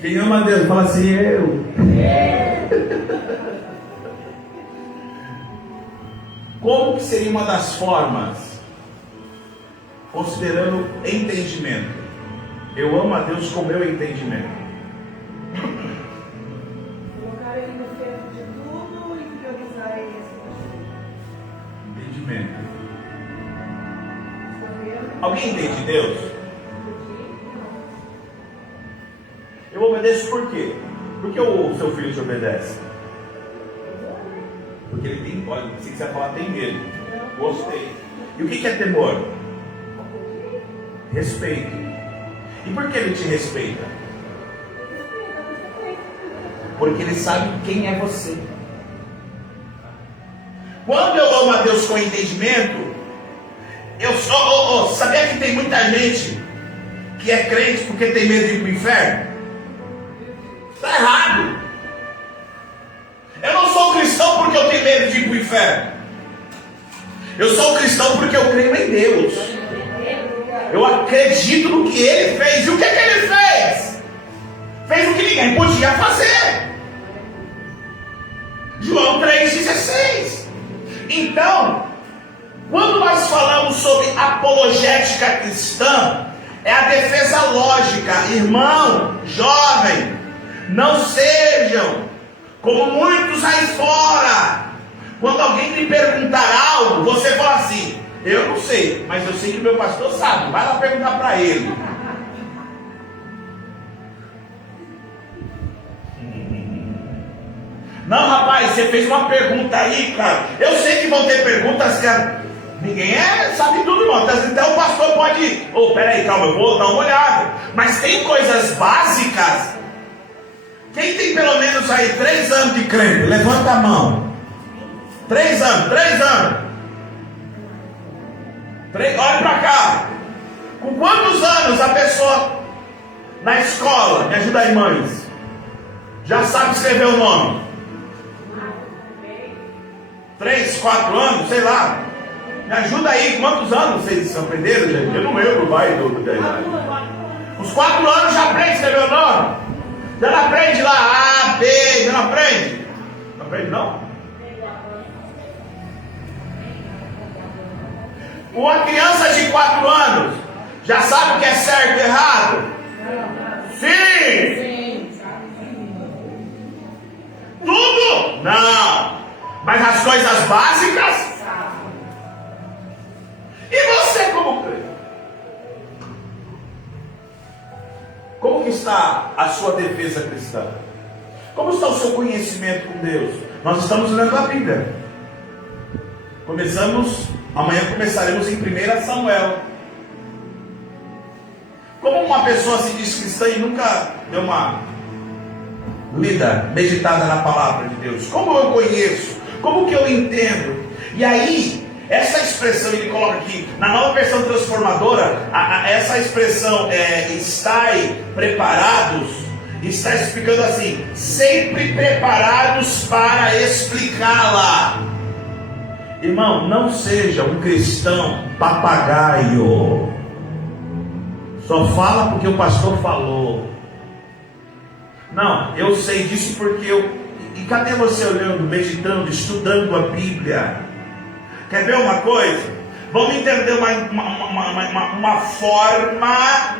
Quem ama a Deus, fala assim, eu. Como que seria uma das formas? Considerando entendimento. Eu amo a Deus com meu entendimento. Colocar ele no centro de tudo e priorizar ele acima de tudo. Entendimento. Alguém entende Deus? Eu obedeço por quê? Por que o seu filho te obedece? Porque ele tem, olha, se quiser falar, tem medo. Gostei. E o que é temor? Respeito. E por que ele te respeita? Porque ele sabe quem é você. Quando eu amo a Deus com entendimento, eu sou. Sabia que tem muita gente que é crente porque tem medo de ir para o inferno? Está errado. Eu não sou cristão porque eu tenho medo de ir para o inferno. Eu sou cristão porque eu creio em Deus. Eu acredito no que Ele fez. E o que Ele fez? Fez o que ninguém podia fazer. João 3,16. Então, quando nós falamos sobre apologética cristã, é a defesa lógica. Irmão, jovem, não sejam como muitos aí fora. Quando alguém lhe perguntar algo, você fala assim: eu não sei, mas eu sei que meu pastor sabe. Vai lá perguntar para ele. Não, rapaz, você fez uma pergunta aí, cara. Eu sei que vão ter perguntas que ninguém sabe tudo, irmão. Então o pastor pode. Peraí, calma, eu vou dar uma olhada. Mas tem coisas básicas. Quem tem pelo menos aí 3 anos de crente? Levanta a mão. 3 anos, 3 anos. Olha para cá. Com quantos anos a pessoa na escola, me ajuda aí, mães, já sabe escrever o nome? 3, 4 anos, sei lá. Me ajuda aí, quantos anos vocês aprenderam, gente? Eu não lembro, vai, da idade. Uns 4 anos já aprende a escrever o nome? Já não aprende lá A, B, já não aprende? Não aprende não? Uma criança de 4 anos já sabe o que é certo e errado? Sim! Tudo? Não! Mas as coisas básicas? E você como crente? Como que está a sua defesa cristã? Como está o seu conhecimento com Deus? Nós estamos lendo a Bíblia. Amanhã começaremos em 1 Samuel. Como uma pessoa se diz cristã e nunca deu uma lida, meditada na palavra de Deus? Como eu conheço? Como que eu entendo? E aí, essa expressão, ele coloca aqui, na nova versão transformadora, essa expressão estai preparados, está explicando assim: sempre preparados para explicá-la. Irmão, não seja um cristão papagaio. Só fala porque o pastor falou. Não, eu sei disso porque E cadê você olhando, meditando, estudando a Bíblia? Quer ver uma coisa? Vamos entender uma forma.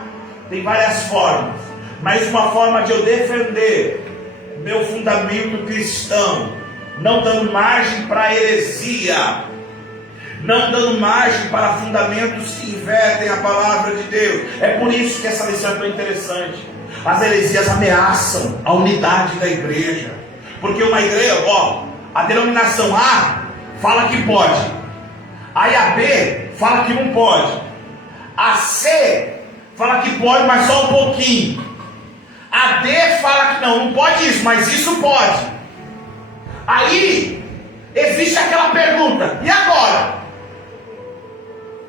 Tem várias formas, mas uma forma de eu defender meu fundamento cristão, não dando margem para heresia, não dando margem para fundamentos que invertem a palavra de Deus. É por isso que essa lição é tão interessante. As heresias ameaçam a unidade da igreja, porque uma igreja, a denominação A fala que pode, aí a B fala que não pode, a C fala que pode, mas só um pouquinho, a D fala que não pode isso, mas isso pode. Aí existe aquela pergunta: e agora?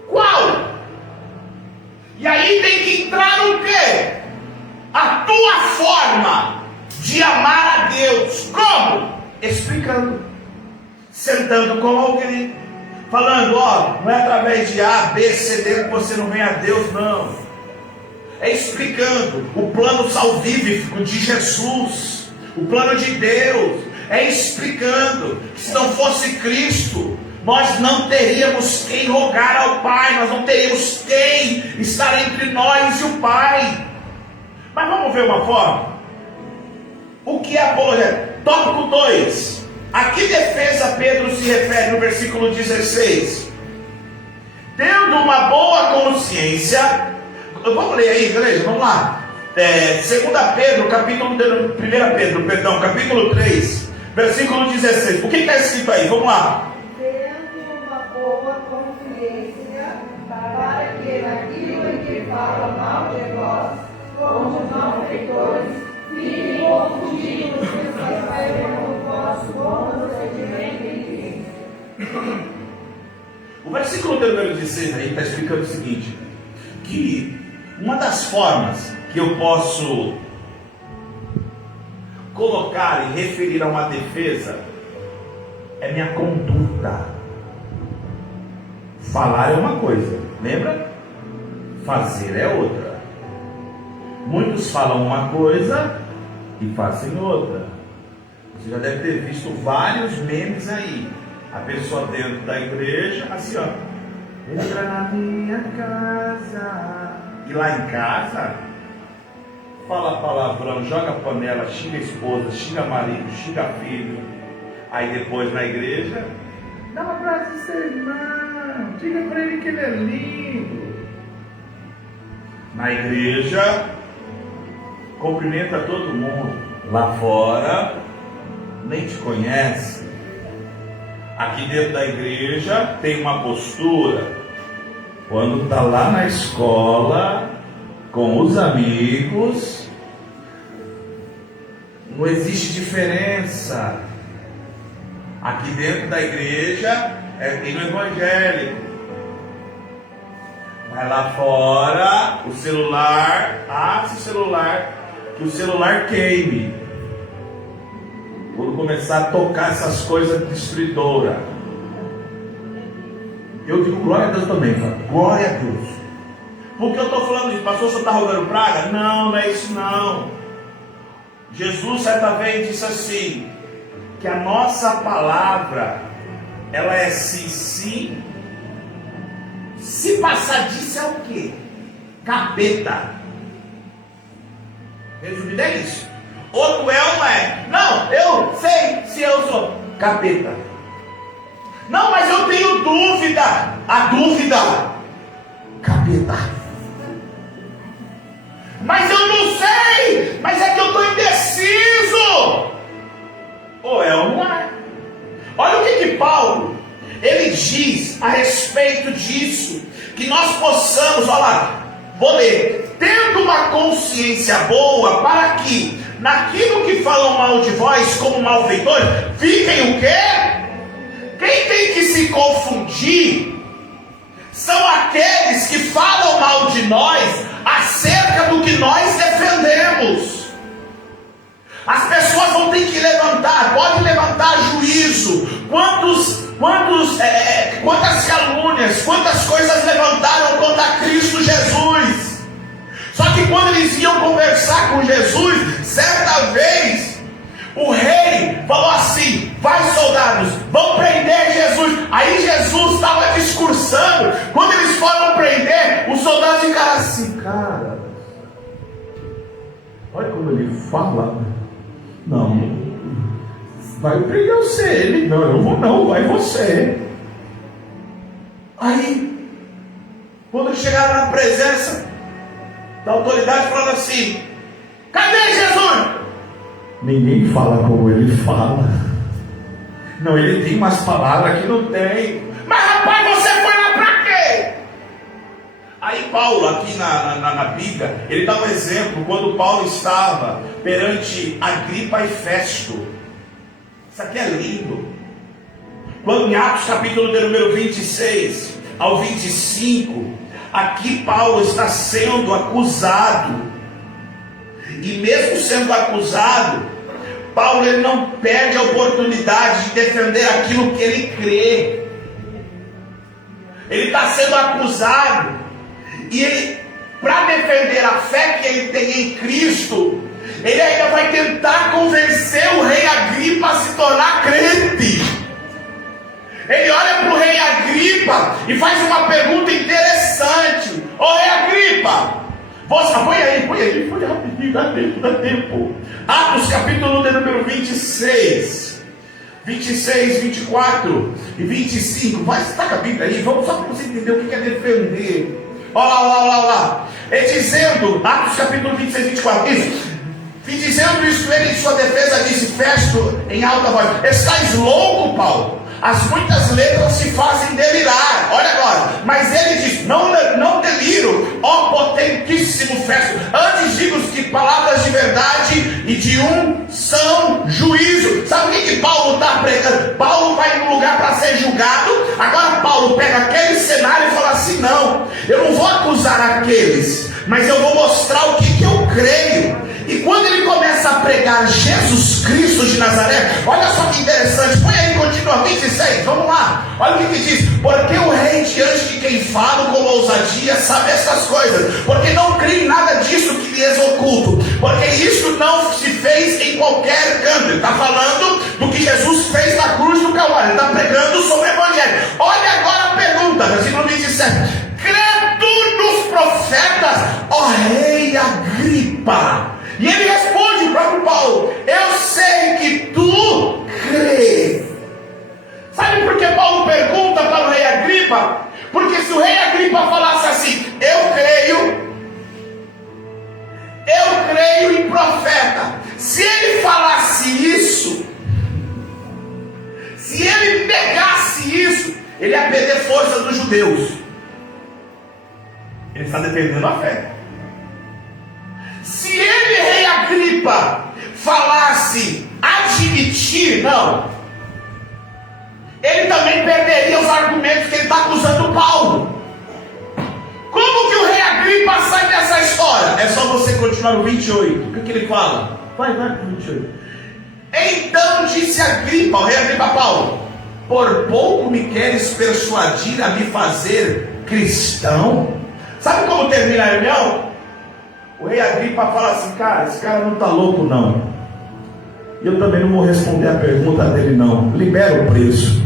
Qual? E aí tem que entrar no quê? A tua forma de amar a Deus. Como? Explicando, sentando com alguém, falando, ó, não é através de A, B, C, D que você não vem a Deus, não. É explicando o plano salvífico de Jesus, o plano de Deus. É explicando que se não fosse Cristo, nós não teríamos quem rogar ao Pai, nós não teríamos quem estar entre nós e o Pai. Mas vamos ver uma forma. O que é apologia? Tópico 2. A que defesa Pedro se refere no versículo 16? Tendo uma boa consciência. Vamos ler aí, igreja, vamos lá. 2 Pedro, capítulo 3, versículo 16. O que está escrito aí? Vamos lá. Tendo uma boa consciência, para que naquilo em que fala mal de vós, como os malfeitores, fiquem confundidos e saibam o vosso bom procedimento em Cristo. O versículo número 16 aí está explicando o seguinte: que uma das formas que eu posso colocar e referir a uma defesa é minha conduta. Falar é uma coisa, lembra? Fazer é outra. Muitos falam uma coisa e fazem outra. Você já deve ter visto vários memes aí. A pessoa dentro da igreja, assim ó, entra na minha casa. E lá em casa, fala palavrão, joga panela, xinga a esposa, xinga marido, xinga filho. Aí depois na igreja, dá um abraço ao seu irmão, diga para ele que ele é lindo. Na igreja, cumprimenta todo mundo. Lá fora, nem te conhece. Aqui dentro da igreja tem uma postura. Quando está lá na escola, com os amigos, não existe diferença. Aqui dentro da igreja é no evangélico. Vai lá fora, o celular, se o celular, que o celular queime. Quando começar a tocar essas coisas destruidoras. Eu digo glória a Deus também, falo, glória a Deus. Por que eu estou falando isso? Pastor, o senhor está rogando praga? Não, não é isso não. Jesus certa vez disse assim, que a nossa palavra, ela é sim, sim. Se passar disso é o quê? Capeta. Resumido é isso. Outro é ou não é? Não, eu sei se eu sou capeta. Não, mas eu tenho dúvida. A dúvida, capeta. Mas eu não sei. Mas é que eu estou indeciso. Ou é ou não é? Olha o que Paulo, ele diz a respeito disso. Que nós possamos, olha lá, vou ler. Tendo uma consciência boa, para que naquilo que falam mal de vós como malfeitores, fiquem o quê? Quem tem que se confundir são aqueles que falam mal de nós acerca do que nós defendemos. As pessoas vão ter que levantar, pode levantar juízo. Quantas calúnias, quantas coisas levantaram contra Cristo Jesus. Só que quando eles iam conversar com Jesus, certa vez, o rei falou assim, vai soldados, vão prender Jesus. Aí Jesus estava discursando. Quando eles foram prender, os soldados ficaram assim, cara, olha como ele fala. Não, vai prender você. Ele, não, eu vou não, vai você. Aí, quando chegaram na presença da autoridade, falando assim, cadê Jesus? Ninguém fala como ele fala. Não, ele tem umas palavras que não tem. Mas rapaz, você foi lá pra quê? Aí Paulo, aqui na Bíblia, ele dá um exemplo. Quando Paulo estava perante Agripa e Festo. Isso aqui é lindo. Quando em Atos capítulo de número 26 ao 25, aqui Paulo está sendo acusado. E mesmo sendo acusado, Paulo ele não perde a oportunidade de defender aquilo que ele crê. ele está sendo acusado, e ele, para defender a fé que ele tem em Cristo, ele ainda vai tentar convencer o rei Agripa a se tornar crente. Ele olha para o rei Agripa e faz uma pergunta interessante. Ô rei Agripa, você, põe aí rapidinho, dá tempo. Atos capítulo de número 26, 24 e 25. Vai, destaca a Bíblia aí, vamos só para você entender o que é defender. Olha lá. Ele dizendo, Atos capítulo 26, 24, isso. Dizendo isso, ele em sua defesa disse, Festo, em alta voz: estás louco, Paulo? As muitas letras se fazem delirar. Olha agora. Mas ele diz: não deliro, ó potentíssimo Festo. Antes digo que palavras de verdade e de um são juízo. Sabe o que Paulo está pregando? Paulo vai num lugar para ser julgado. Agora Paulo pega aquele cenário e fala assim: não, eu não vou acusar aqueles, mas eu vou mostrar o que eu creio. E quando ele começa a pregar Jesus Cristo de Nazaré, olha só que interessante, põe aí, continua, 26, vamos lá, olha o que diz: porque o rei diante de quem falo com ousadia sabe essas coisas, porque não crê em nada disso que lhes oculto, porque isso não se fez em qualquer canto. Ele está falando do que Jesus fez na cruz do Calvário, ele está pregando sobre o Evangelho. Olha agora a pergunta, versículo 27, crê tu nos profetas, ó rei Agripa? E ele responde, o próprio Paulo: eu sei que tu crês. Sabe por que Paulo pergunta para o rei Agripa? Porque se o rei Agripa falasse assim: eu creio em profeta, se ele falasse isso, se ele negasse isso, ele ia perder força dos judeus. Ele está defendendo a fé. Se ele, rei Agripa, falasse admitir, não, ele também perderia os argumentos que ele está acusando Paulo. Como que o rei Agripa sai dessa história? É só você continuar no 28. O que ele fala? Vai pro 28. Então disse Agripa, o rei Agripa, Paulo: por pouco me queres persuadir a me fazer cristão? Sabe como termina a reunião? O rei Agripa fala assim: cara, esse cara não está louco não. E eu também não vou responder a pergunta dele não. Libera o preço.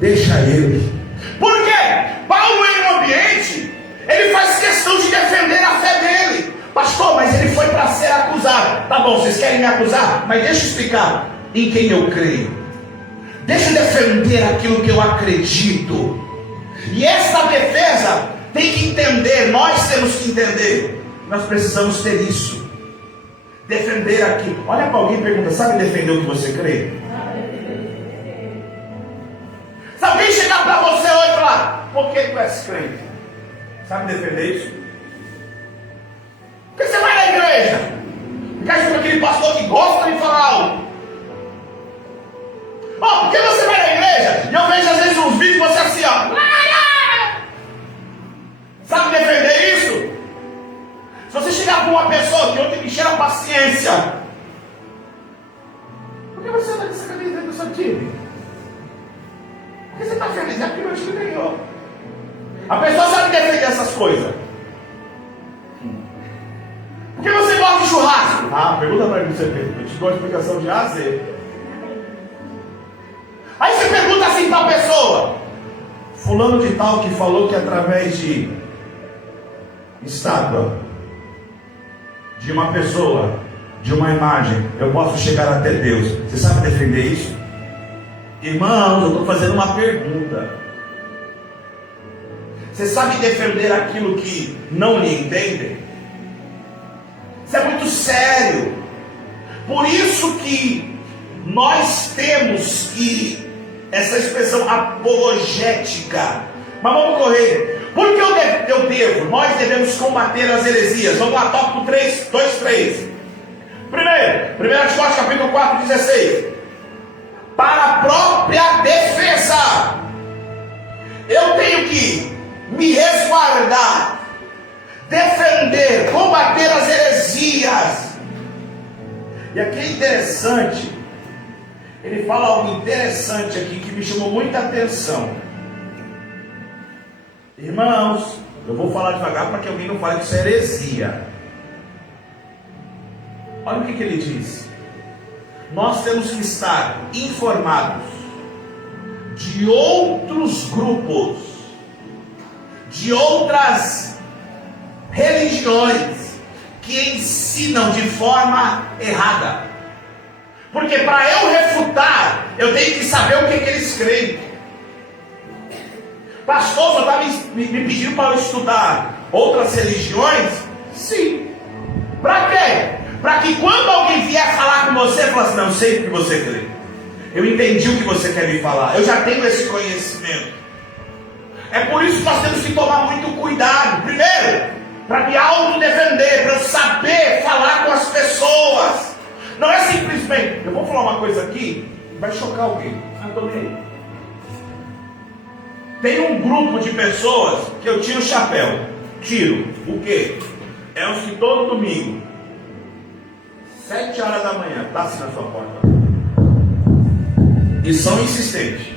Deixa ele. Por quê? Paulo em um ambiente, ele faz questão de defender a fé dele. Pastor, mas ele foi para ser acusado. Tá bom, vocês querem me acusar? Mas deixa eu explicar em quem eu creio. Deixa eu defender aquilo que eu acredito. E essa defesa tem que entender, nós temos que entender. Nós precisamos ter isso. Defender aqui. Olha para alguém e pergunta: sabe defender o que você crê? Se alguém chegar para você hoje e falar: por que tu és crente? Sabe defender isso? Por que você vai na igreja? Porque acha que aquele pastor que gosta de falar algo. Por que você vai na igreja? E eu vejo às vezes uns vídeos você assim, ó. Sabe defender isso? Se você chegar com uma pessoa que ontem me encher a paciência, por que você está nessa camisa do seu time? Por que você está feliz? É porque o meu time ganhou. A pessoa sabe defender essas coisas. Por que você gosta de churrasco? Pergunta para mim, você fez. Eu te dou a explicação de A a Z. Aí você pergunta assim para a pessoa: fulano de tal que falou que através de estátua, de uma pessoa, de uma imagem, eu posso chegar até Deus. Você sabe defender isso? Irmãos, eu estou fazendo uma pergunta. Você sabe defender aquilo que não lhe entendem? Isso é muito sério. Por isso que nós temos que essa expressão apologética. Mas vamos correr. Porque nós devemos combater as heresias. Vamos lá, tópico 3, 2, 3. Primeiro, 1 Timóteo capítulo 4, 16. Para a própria defesa, eu tenho que me resguardar, defender, combater as heresias. E aqui é interessante, ele fala algo interessante aqui que me chamou muita atenção. Irmãos, eu vou falar devagar para que alguém não fale que isso é heresia. Olha o que ele diz. Nós temos que estar informados de outros grupos, de outras religiões que ensinam de forma errada. Porque para eu refutar, eu tenho que saber o que eles creem. Pastor, você está me pedindo para eu estudar outras religiões? Sim. Para quê? Para que quando alguém vier falar com você, fale assim, não, eu sei o que você crê. Eu entendi o que você quer me falar. Eu já tenho esse conhecimento. É por isso que nós temos que tomar muito cuidado. Primeiro, para me autodefender, para eu saber falar com as pessoas. Não é simplesmente, eu vou falar uma coisa aqui, vai chocar alguém. Tem um grupo de pessoas que eu tiro o chapéu. Tiro. O quê? É uns que todo domingo, 7 horas da manhã, está assim na sua porta. E são insistentes.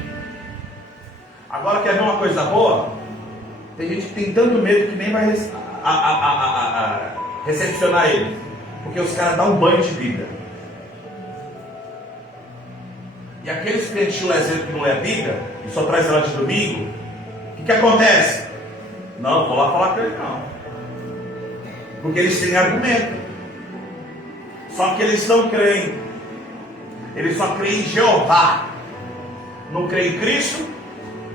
Agora quer ver uma coisa boa? Tem gente que tem tanto medo que nem vai recepcionar ele. Porque os caras dão um banho de Bíblia. E aqueles crentes chulezinhos que não lê a Bíblia e só traz ela de domingo, o que acontece? Não, vou lá falar com ele não. Porque eles têm argumento. Só que eles não creem. Eles só creem em Jeová. Não creem em Cristo,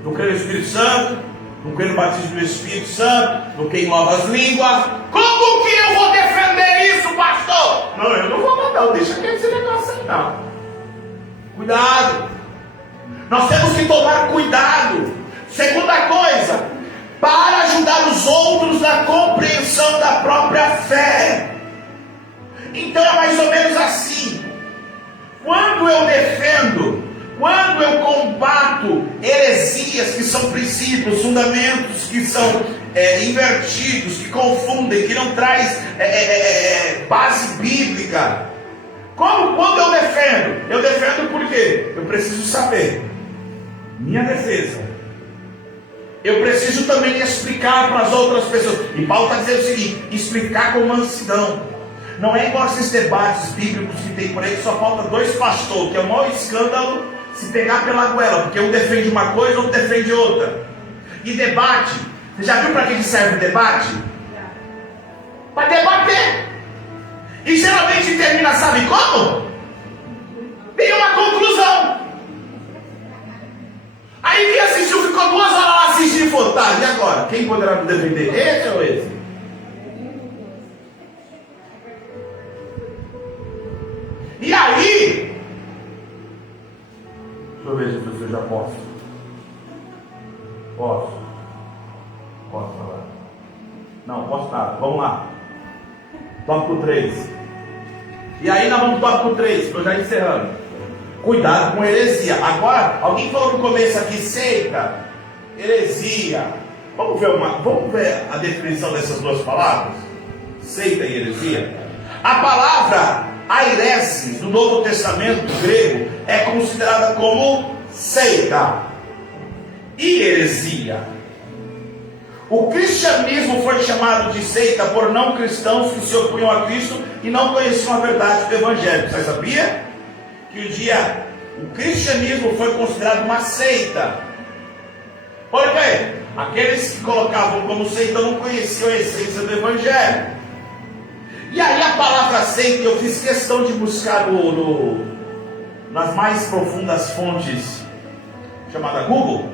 não creem no Espírito Santo, não creem no batismo do Espírito Santo, não creem em novas línguas. Como que eu vou defender isso, pastor? Não, eu não vou mandar, deixa que esse negócio aí não. Cuidado. Nós temos que tomar cuidado. Segunda coisa, para ajudar os outros na compreensão da própria fé. Então é mais ou menos assim. Quando eu defendo, quando eu combato heresias que são princípios, fundamentos que são invertidos, que confundem, que não traz base bíblica. Quando eu defendo por quê? Eu preciso saber minha defesa. Eu preciso também explicar para as outras pessoas. E Paulo está dizendo o seguinte: explicar com mansidão. Não é igual esses debates bíblicos que tem por aí, que só falta 2 pastores, que é o maior escândalo se pegar pela goela, porque um defende uma coisa, outro defende outra. E debate, você já viu para que serve o debate? Para debater. E geralmente termina, sabe como? Tem uma conclusão. Aí quem assistiu ficou 2 horas lá assistindo e falou, tá, e agora? Quem poderá me defender? Esse ou esse? E aí, deixa eu ver se eu já posso. Posso falar? Não, posso nada. Vamos lá. Tópico 3. E aí nós vamos para o tópico 3, estou já encerrando. Cuidado com heresia. Agora, alguém falou no começo aqui, seita, heresia. Vamos ver a definição dessas 2 palavras? Seita e heresia. A palavra airese, do Novo Testamento grego, é considerada como seita e heresia. O cristianismo foi chamado de seita por não cristãos que se opunham a Cristo e não conheciam a verdade do Evangelho. Você sabia que um dia o cristianismo foi considerado uma seita? Por quê? Aqueles que colocavam como seita não conheciam a essência do Evangelho. E aí a palavra seita, eu fiz questão de buscar nas mais profundas fontes, chamada Google.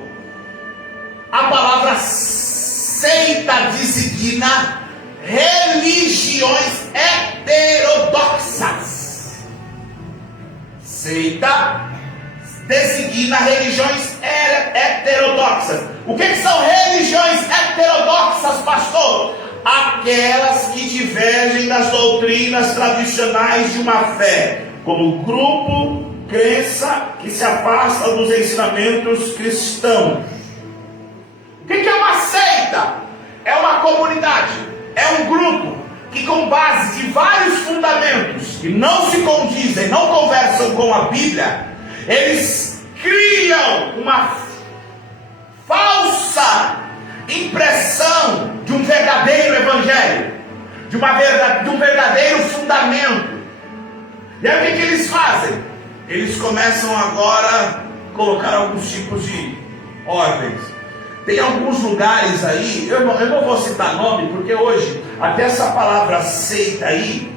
A palavra seita designa religiões heterodoxas. Seita designa religiões heterodoxas. O que são religiões heterodoxas, pastor? Aquelas que divergem das doutrinas tradicionais de uma fé, como grupo, crença que se afasta dos ensinamentos cristãos. O que é uma seita? É uma comunidade, é um grupo que, com base de vários fundamentos que não se condizem, não conversam com a Bíblia, eles criam uma falsa impressão Evangelho, de um verdadeiro fundamento. E aí o que eles fazem? Eles começam agora a colocar alguns tipos de ordens. Tem alguns lugares aí, eu não vou citar nome, porque hoje, até essa palavra seita aí,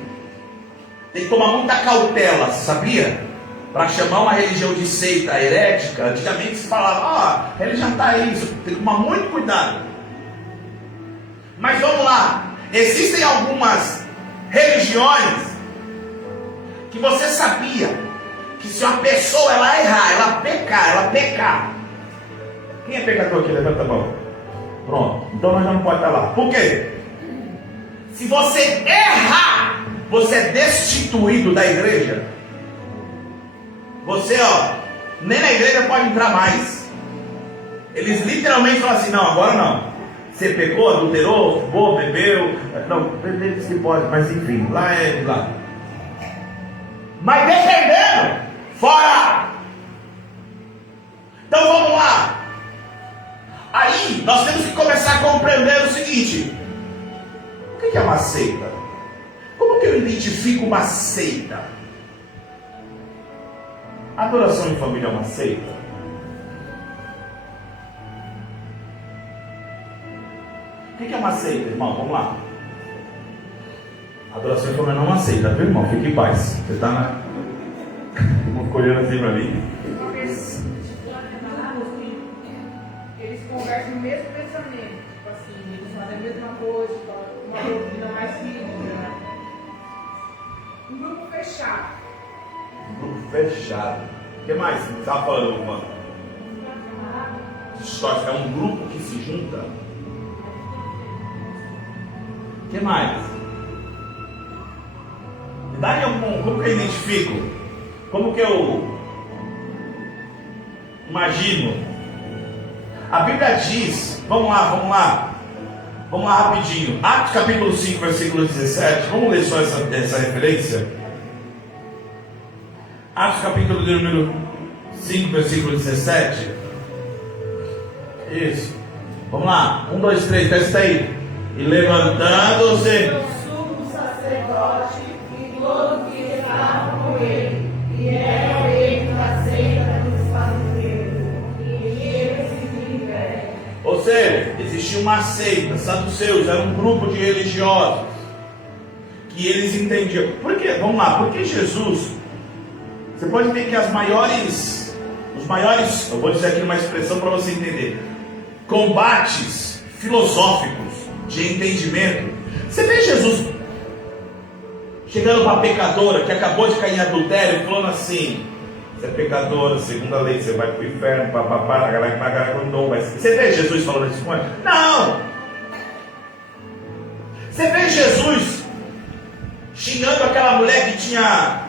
tem que tomar muita cautela, sabia? Para chamar uma religião de seita herética, antigamente se falava, religião está isso, tem que tomar muito cuidado. Mas vamos lá, existem algumas religiões que você sabia que se uma pessoa ela errar, ela pecar. Quem é pecador aqui? Levanta a mão. Pronto, então nós não podemos estar lá. Por quê? Se você errar, você é destituído da igreja. Você, nem na igreja pode entrar mais. Eles literalmente falam assim, não, agora não. Você pecou, adulterou, fumou, bebeu. Não, bebeu diz que pode, mas enfim, lá é lá. Mas defendendo, fora. Então vamos lá. Aí nós temos que começar a compreender o seguinte: o que é uma seita? Como que eu identifico uma seita? Adoração em família é uma seita? O que é uma seita, irmão? Vamos lá. Adoração em família não é uma seita, viu, irmão? Fique em paz. Você está na. Uma olhando assim para mim. Eles conversam no mesmo pensamento. Tipo assim, eles fazem a mesma coisa, uma doutrina mais rígida. Um grupo fechado. Grupo fechado. O que mais você estava falando, mano? É um grupo que se junta. O que mais? Me dá algum. Como que eu identifico? Como que eu imagino? A Bíblia diz, vamos lá rapidinho. Atos capítulo 5, versículo 17. Vamos ler só essa referência. Atos capítulo número 5, versículo 17. Isso. Vamos lá. 1, 2, 3, testa aí. E levantando-se o sumo sacerdote e todos que estavam com ele, e eram eles da seita dos fariseus, e eles se tiveram. Ou seja, existia uma seita, saduceus, era um grupo de religiosos que eles entendiam. Por quê? Vamos lá, porque Jesus, você pode ver que os maiores, eu vou dizer aqui uma expressão para você entender, combates filosóficos de entendimento. Você vê Jesus chegando para a pecadora que acabou de cair em adultério, falando assim: você é pecadora, segundo a lei, você vai para o inferno, papapá, a galera que pagar com dom. Você vê Jesus falando isso com ela? Não! Você vê Jesus xingando aquela mulher que tinha.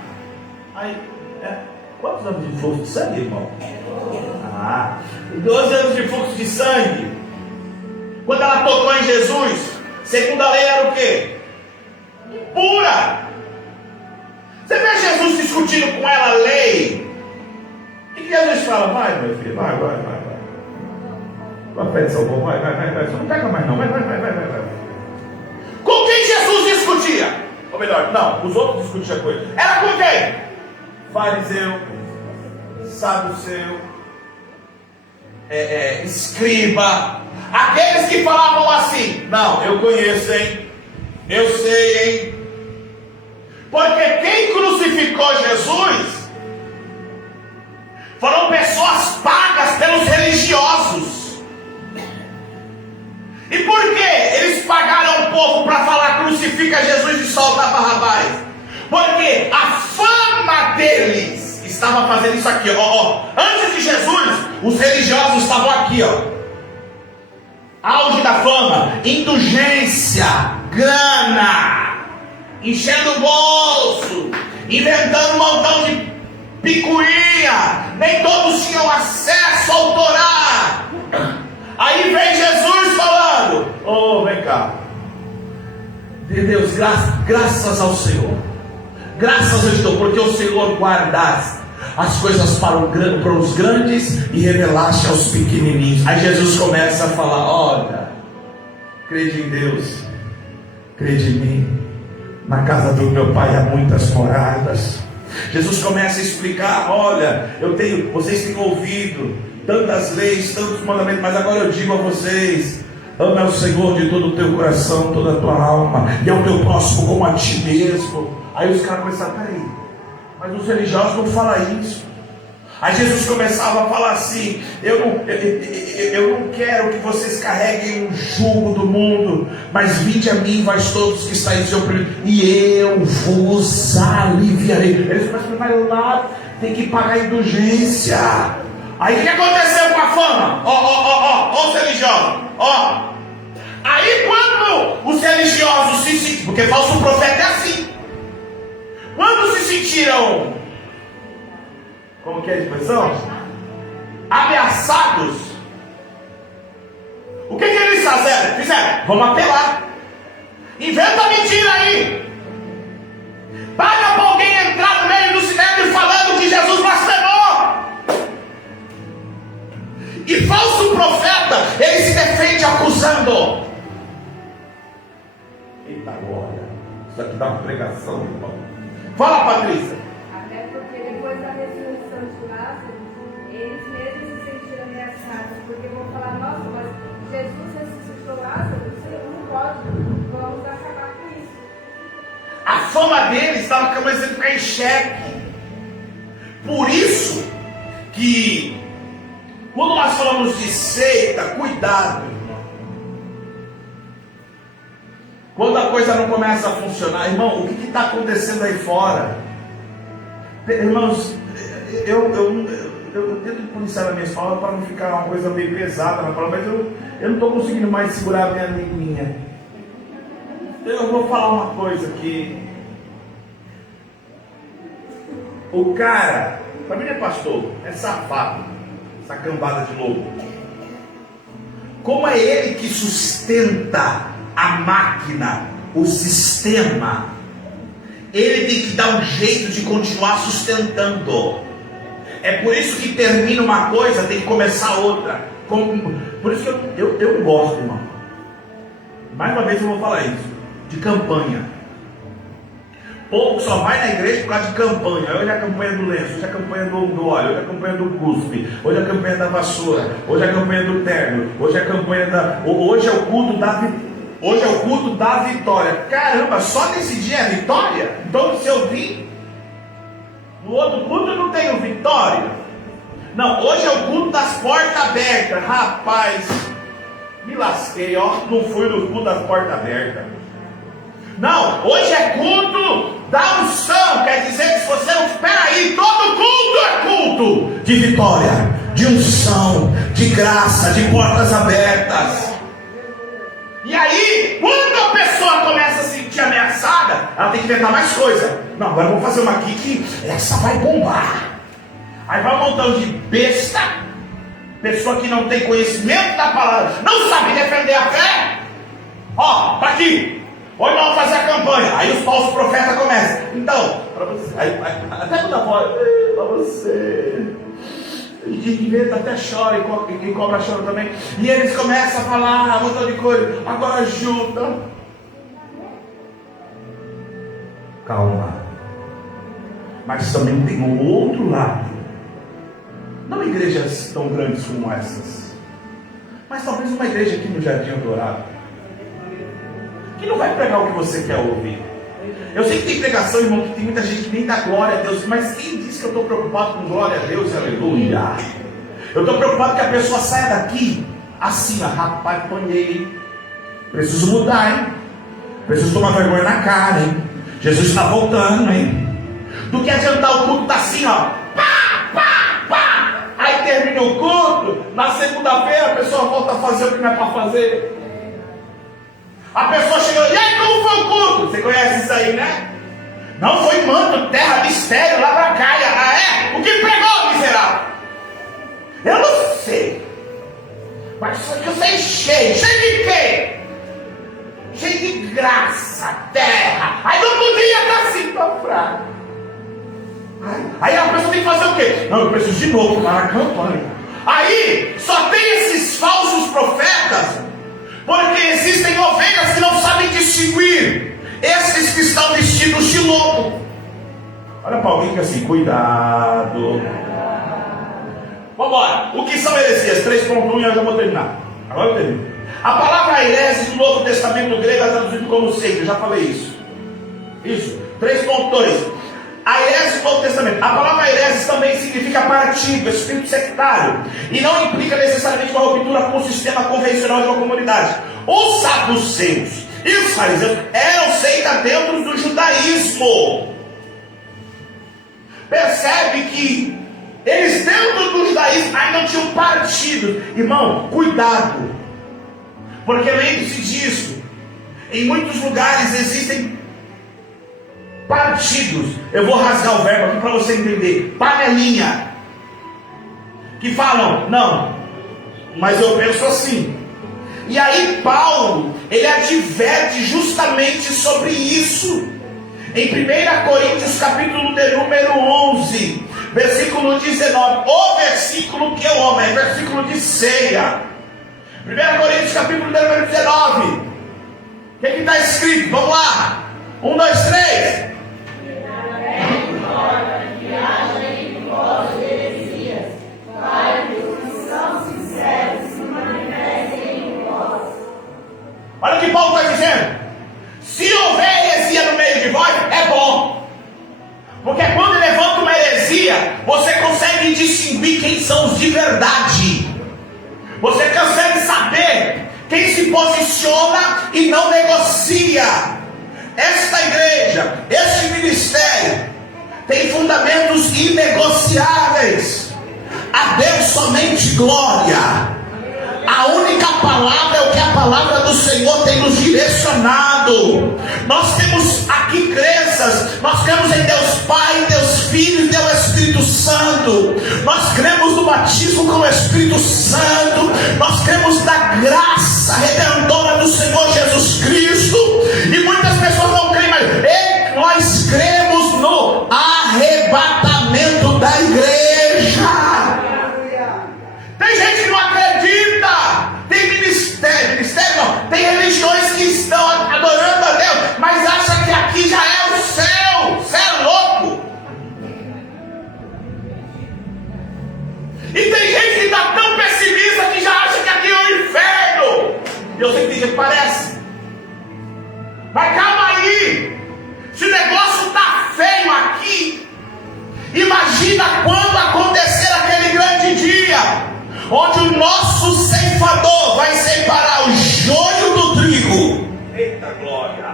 Quantos anos de fluxo de sangue, irmão? 12 anos de fluxo de sangue. Quando ela tocou em Jesus, segundo a lei era o quê? Impura. Você vê Jesus discutindo com ela a lei. O que Jesus fala? Vai, meu filho, vai. Tua fé salvou, vai. Você não pega mais não, vai. Com quem Jesus discutia? Ou melhor, não, os outros discutiam com ele. Era com quem? Fariseu, saduceu, escriba. Aqueles que falavam assim: não, eu conheço, hein? Eu sei, hein? Porque quem crucificou Jesus foram pessoas pagas pelos religiosos. E por que eles pagaram o povo para falar crucifica Jesus e solta Barrabás? Porque a fama deles estava fazendo isso aqui, ó. Antes de Jesus, os religiosos estavam aqui, ó. Auge da fama, indulgência, grana, enchendo o bolso, inventando um montão de picuinha. Nem todos tinham acesso ao Torá. Aí vem Jesus falando: vem cá, de Deus, graças ao Senhor, graças a Deus, porque o Senhor guardaste as coisas para os grandes e revelaste aos pequenininhos. Aí Jesus começa a falar: olha, crede em Deus, crede em mim, na casa do meu pai há muitas moradas. Jesus começa a explicar: olha, vocês têm ouvido tantas leis, tantos mandamentos, mas agora eu digo a vocês: ama o Senhor de todo o teu coração, toda a tua alma, e ao teu próximo como a ti mesmo. Aí os caras começaram: peraí, mas os religiosos não falam isso. Aí Jesus começava a falar assim: eu não quero que vocês carreguem o jugo do mundo, mas vinde a mim, vós todos que estáis oprimidos, e eu vos aliviarei. Eles começam a falar: lá tem que pagar indulgência. Aí o que aconteceu com a fama? Ó os religiosos, ó. Aí quando os religiosos se sentiram, porque falso profeta é assim, quando se sentiram, como que é a expressão? Ameaçados. O que eles fizeram? Vamos apelar. Inventa mentira aí. Paga para alguém entrar no meio do cinema falando que Jesus blasfemou. E falso profeta, ele se defende acusando. Eita glória. Isso aqui dá uma pregação, irmão. Fala, Patrícia. Até porque depois da ressurreição de Lázaro, eles mesmos se sentiram ameaçados, porque vão falar: nossa, mas Jesus ressuscitou Lázaro, isso não pode, vamos acabar com isso. A fama deles estava começando a ficar em xeque. Por isso que quando nós falamos de seita, cuidado, irmão. Quando a coisa não começa a funcionar, irmão, o que está acontecendo aí fora? Irmãos, eu tento policiar as minhas falas para não ficar uma coisa meio pesada na palavra, mas eu não estou conseguindo mais segurar a minha linguinha. Eu vou falar uma coisa aqui. O cara, para mim não é pastor, é safado, essa cambada de lobo. Como é ele que sustenta a máquina, o sistema, ele tem que dar um jeito de continuar sustentando. É por isso que termina uma coisa, tem que começar outra. Por isso que eu não gosto, irmão. Mais uma vez eu vou falar isso, de campanha. Pouco só vai na igreja por causa de campanha. Hoje é a campanha do lenço, hoje é a campanha do óleo, hoje é a campanha do cuspe, hoje é a campanha da vassoura, hoje é a campanha do terno, hoje é a campanha da. Hoje é o culto da vitória. Caramba, só nesse dia é vitória? Então se eu vim, no outro culto eu não tenho vitória. Não, hoje é o culto das portas abertas. Rapaz, me lasquei, ó. Não fui no culto das portas abertas. Não, hoje é culto da unção. Quer dizer que se você não. Espera aí, todo culto é culto de vitória, de unção, de graça, de portas abertas. E aí, quando a pessoa começa a se sentir ameaçada, ela tem que inventar mais coisa. Não, agora vamos fazer uma aqui que essa vai bombar. Aí vai um montão de besta, pessoa que não tem conhecimento da palavra, não sabe defender a fé. Ó, tá aqui. Hoje vamos fazer a campanha. Aí os falsos profetas começam. Então, para você, até quando a voz, para você, de vez até chora e cobra chora também. E eles começam a falar um montão de coisa. Agora ajuda. Calma. Mas também tem um outro lado. Não igrejas tão grandes como essas, mas talvez uma igreja aqui no Jardim Dourado, que não vai pregar o que você quer ouvir. Eu sei que tem pregação, irmão, que tem muita gente que nem dá glória a Deus, mas quem disse que eu estou preocupado com glória a Deus? Aleluia! Eu estou preocupado que a pessoa saia daqui assim, ó, rapaz, apanhei, preciso mudar, hein? Preciso tomar vergonha na cara, hein? Jesus está voltando, hein? Do que adiantar o culto tá assim, ó, pá, pá, pá. Aí termina o culto, na segunda-feira a pessoa volta a fazer o que não é para fazer. A pessoa chegou, e aí como foi o culto? Você conhece isso aí, né? Não foi manto, terra, mistério, labracaia. Ah é? O que pregou, miserável? Eu não sei. Mas isso aqui eu sei cheio. Cheio de quê? Cheio de graça, terra. Aí não podia estar assim tão fraco. Aí a pessoa tem que fazer o quê? Não, eu preciso de novo para a campanha. Aí só tem esses falsos profetas, porque existem ovelhas que não sabem distinguir distinguir esses que estão vestidos de lobo. Olha para alguém que é assim, cuidado. Vamos embora. O que são heresias? 3.1 e eu já vou terminar. Agora eu termino. A palavra herese do Novo Testamento grego é traduzida como seita. Eu já falei isso. Isso. 3.2. A herese do Novo Testamento. A palavra herese também significa partido, espírito sectário. E não implica necessariamente uma ruptura com o sistema convencional de uma comunidade. Os saduceus e os fariseus eram seita dentro do judaísmo. Percebe que eles dentro do judaísmo ainda não tinham partido. Irmão, cuidado. Porque lembre-se disso. Em muitos lugares existem partidos. Eu vou rasgar o verbo aqui para você entender. Panelinha. Que falam, não, mas eu penso assim. E aí Paulo, ele adverte justamente sobre isso. Em 1 Coríntios capítulo de número 11, versículo 19. O versículo que eu amo, é versículo de ceia. 1 Coríntios capítulo de número 19. O que está escrito? Vamos lá. 1, 2, 3. Olha o que Paulo está dizendo. Se houver heresia no meio de vós, é bom. Porque quando levanta uma heresia, você consegue distinguir quem são os de verdade. Você consegue saber quem se posiciona e não negocia. Esta igreja, este ministério, tem fundamentos inegociáveis. A Deus somente glória. A única palavra é o que a palavra do Senhor tem nos direcionado. Nós temos aqui crenças. Nós cremos em Deus Pai, Deus Filho e Deus Espírito Santo. Nós cremos no batismo com o Espírito Santo. Nós cremos na graça redentora do Senhor Jesus Cristo. E muitas pessoas não creem, mas nós cremos no arrebatamento da igreja. Tem gente que não acredita. Tem ministério não. Tem religiões que estão adorando a Deus, mas acha que aqui já é o céu. Você é louco. E tem gente que está tão pessimista que já acha que aqui é o inferno. Eu sei que tem gente que parece. Mas calma aí. Se o negócio está feio aqui, imagina quando acontecer aquele grande dia, onde o nosso ceifador vai separar o joio do trigo. Eita glória!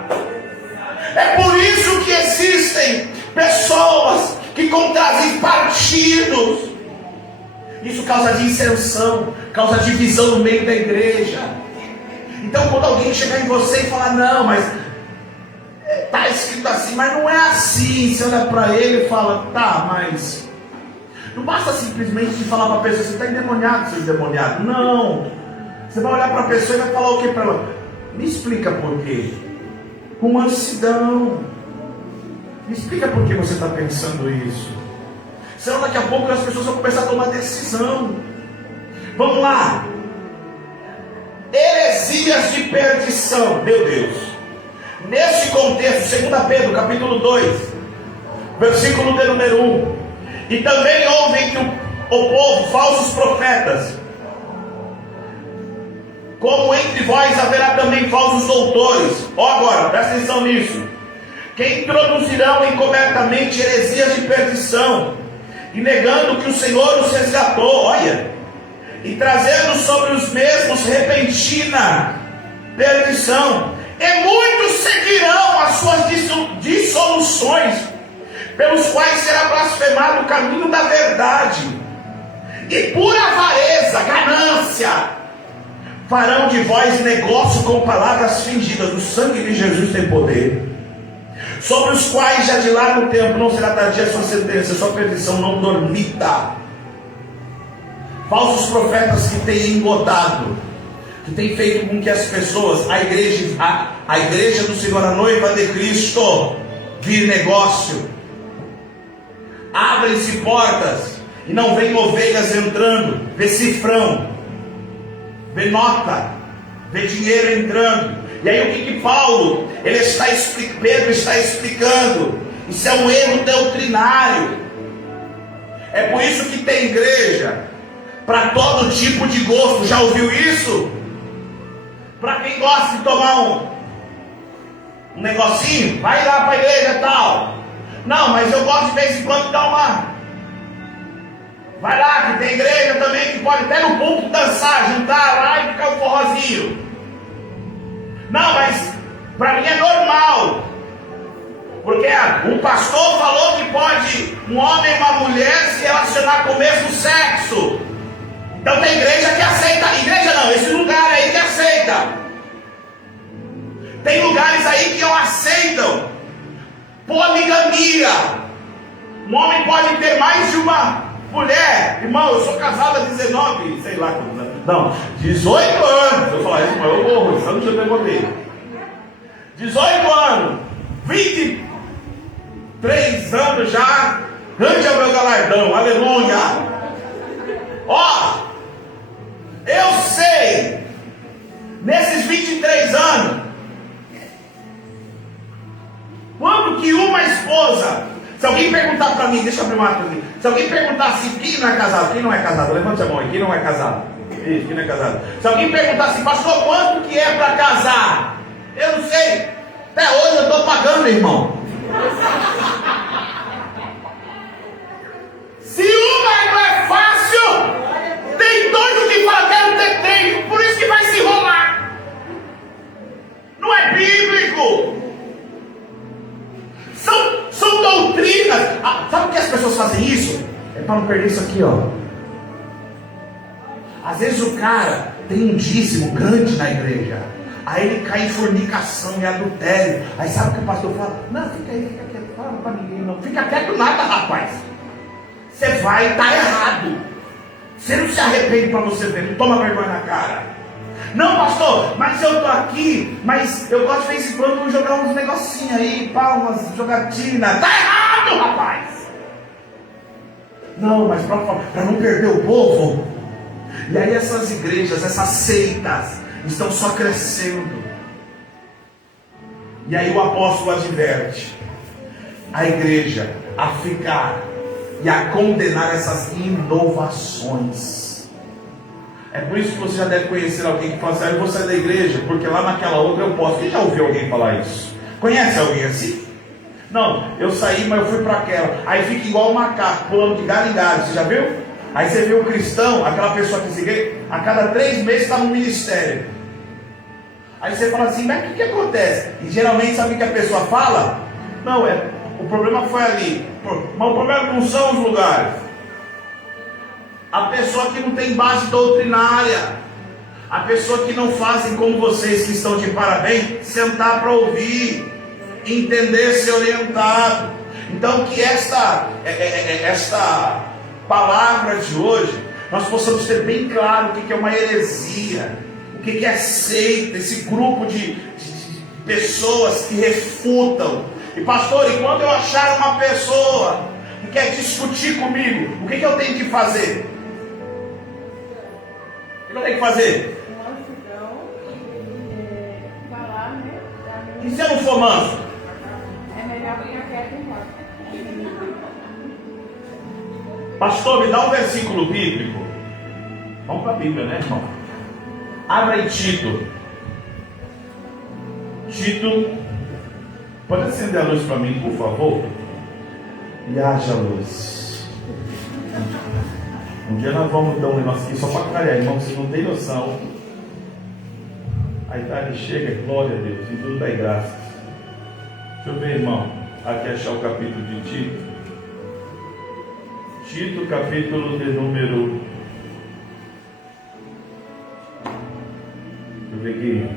É por isso que existem pessoas que trazem partidos. Isso causa dissensão, causa divisão no meio da igreja. Então quando alguém chegar em você e falar, não, mas está escrito assim, mas não é assim. Você olha para ele e fala, tá, mas não basta simplesmente falar para a pessoa, você está endemoniado, seu endemoniado. Não. Você vai olhar para a pessoa e vai falar o que para ela? Me explica por quê. Com mansidão. Me explica por que você está pensando isso. Senão daqui a pouco as pessoas vão começar a tomar decisão. Vamos lá. Heresias de perdição. Meu Deus. Nesse contexto, 2 Pedro capítulo 2, versículo de número 1. E também houve entre o povo falsos profetas, como entre vós haverá também falsos doutores. Agora, presta atenção nisso. Que introduzirão encobertamente heresias de perdição, e negando que o Senhor os resgatou, olha, e trazendo sobre os mesmos repentina perdição. E muitos seguirão as suas dissoluções, pelos quais será blasfemado o caminho da verdade, e por avareza, ganância, farão de vós negócio com palavras fingidas. O sangue de Jesus tem poder, sobre os quais já de lá no tempo não será tardia a sua sentença, sua perdição não dormita. Falsos profetas que têm engodado, que têm feito com que as pessoas, a igreja do Senhor, a noiva de Cristo, vire negócio. Abrem-se portas e não vem ovelhas entrando. Vê cifrão, vê nota, vê dinheiro entrando. E aí o que Paulo, Pedro está explicando? Isso é um erro doutrinário. É por isso que tem igreja para todo tipo de gosto. Já ouviu isso? Para quem gosta de tomar um negocinho, vai lá para a igreja tal. Não, mas eu gosto de vez em quando dar uma. Vai lá, que tem igreja também que pode até no púlpito dançar, juntar lá e ficar um forrozinho. Não, mas para mim é normal. Porque um pastor falou que pode um homem e uma mulher se relacionar com o mesmo sexo. Então tem igreja que aceita. Igreja não, esse lugar aí que aceita. Tem lugares aí que não aceitam poligamia. Um homem pode ter mais de uma mulher. Irmão, eu sou casado há 19, sei lá quantos anos. Não, 18 anos. Eu falo, irmão, eu morro, isso eu não tinha demorado. 18 anos, 23 anos já. Grande é o meu galardão, aleluia. Ó, eu sei, nesses 23 anos, quando que uma esposa, se alguém perguntar para mim, deixa eu abrir uma coisa aqui. Se alguém perguntar assim, quem não é casado? Quem não é casado? Levante a mão aí, quem não é casado? Isso, quem não é casado? Se alguém perguntar assim, pastor, quanto que é para casar? Eu não sei. Até hoje eu estou pagando, irmão. Se uma não é fácil, tem doido que fala, quero ter 3, por isso que vai se enrolar. Não é bíblico. São doutrinas. Sabe por que as pessoas fazem isso? É para não perder isso aqui, ó. Às vezes o cara tem um dízimo grande na igreja, aí ele cai em fornicação e adultério. Aí sabe o que o pastor fala? Não, fica aí, fica quieto, fala para ninguém não. Fica quieto nada, rapaz. Você vai estar errado. Você não se arrepende para você ver, não toma vergonha na cara. Não, pastor, mas eu estou aqui, mas eu gosto de vez em quando jogar uns negocinhos aí, palmas, jogatina. Está errado, rapaz. Não, mas para não perder o povo. E aí essas igrejas, essas seitas, estão só crescendo. E aí o apóstolo adverte a igreja a ficar e a condenar essas inovações. É por isso que você já deve conhecer alguém que fala assim, eu vou sair da igreja, porque lá naquela outra eu posso. Quem já ouviu alguém falar isso? Conhece alguém assim? Não, eu saí, mas eu fui para aquela. Aí fica igual um macaco, pulando de galho em galho, você já viu? Aí você vê o cristão, aquela pessoa que se vê, a cada 3 meses está no ministério. Aí você fala assim, mas o que acontece? E geralmente sabe o que a pessoa fala? Não, o problema foi ali. Mas o problema não são os lugares. A pessoa que não tem base doutrinária, a pessoa que não fazem como vocês que estão de parabéns, sentar para ouvir, entender, ser orientado. Então que esta palavra de hoje, nós possamos ter bem claro o que é uma heresia, o que é seita, esse grupo de pessoas que refutam. E pastor, e quando eu achar uma pessoa que quer discutir comigo, o que eu tenho que fazer? O que eu tenho que fazer? Falar, né? E se eu não for manso? É melhor ficar quieto e embora. Pastor, me dá um versículo bíblico. Vamos para a Bíblia, né, irmão? Abra aí Tito. Tito, pode acender a luz para mim, por favor? E haja luz. Um dia nós vamos dar um negócio aqui só para calhar, irmão, vocês não têm noção. A idade chega, glória a Deus, e tudo dá graças. Deixa eu ver, irmão, aqui achar o capítulo de Tito. Tito, capítulo de número. Deixa eu ver aqui.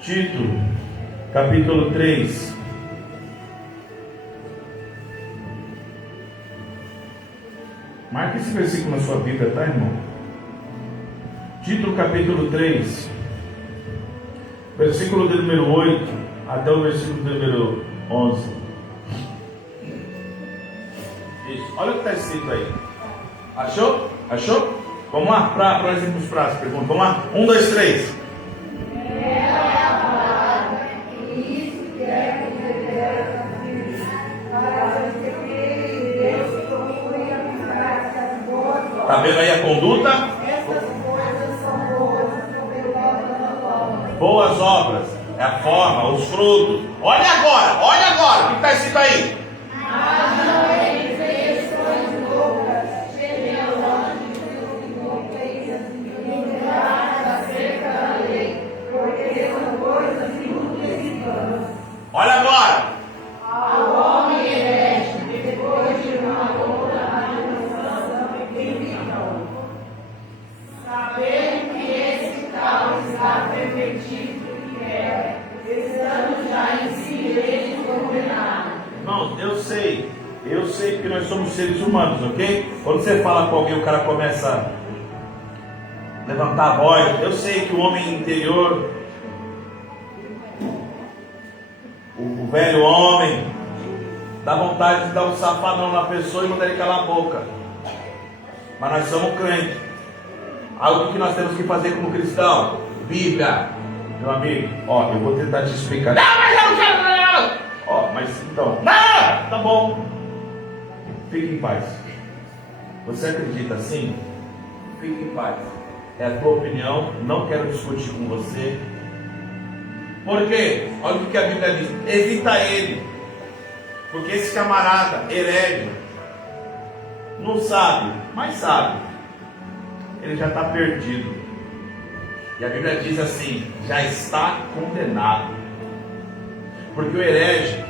Tito, capítulo 3. Marca esse versículo na sua Bíblia, tá, irmão? Tito, capítulo 3, versículo de número 8 até o versículo de número 11. Isso. Olha o que está escrito aí. Achou? Achou? Vamos lá, para nós irmos para as perguntas. Vamos lá? 1, 2, 3. vendo aí a conduta? Estas coisas são boas, obras. Boas obras. É a forma, os frutos. Olha agora. O que está escrito aí? Mas não é expressões loucas, rebeldes, incompletas, enganadas acerca da lei, porque são coisas inúteis e vãs. Olha agora. Ao homem herege, depois de uma longa administração bíblica, sabendo que esse tal está pervertido e é, estando já em si mesmo condenado. Irmãos, eu sei porque nós somos seres humanos, ok? Quando você fala com alguém, o cara começa a levantar a voz. Eu sei que o homem interior, o velho homem, dá vontade de dar um safanão na pessoa e mandar ele calar a boca. Mas nós somos crentes. Algo que nós temos que fazer como cristão. Bíblia, meu amigo, ó, eu vou tentar te explicar. Não, mas eu não quero. Ó, mas então, não, tá bom. Fique em paz. Você acredita assim? Fique em paz. É a tua opinião, não quero discutir com você. Por quê? Olha o que a Bíblia diz. Evita ele. Porque esse camarada herege não sabe, mas sabe. Ele já está perdido. E a Bíblia diz assim: já está condenado. Porque o herege,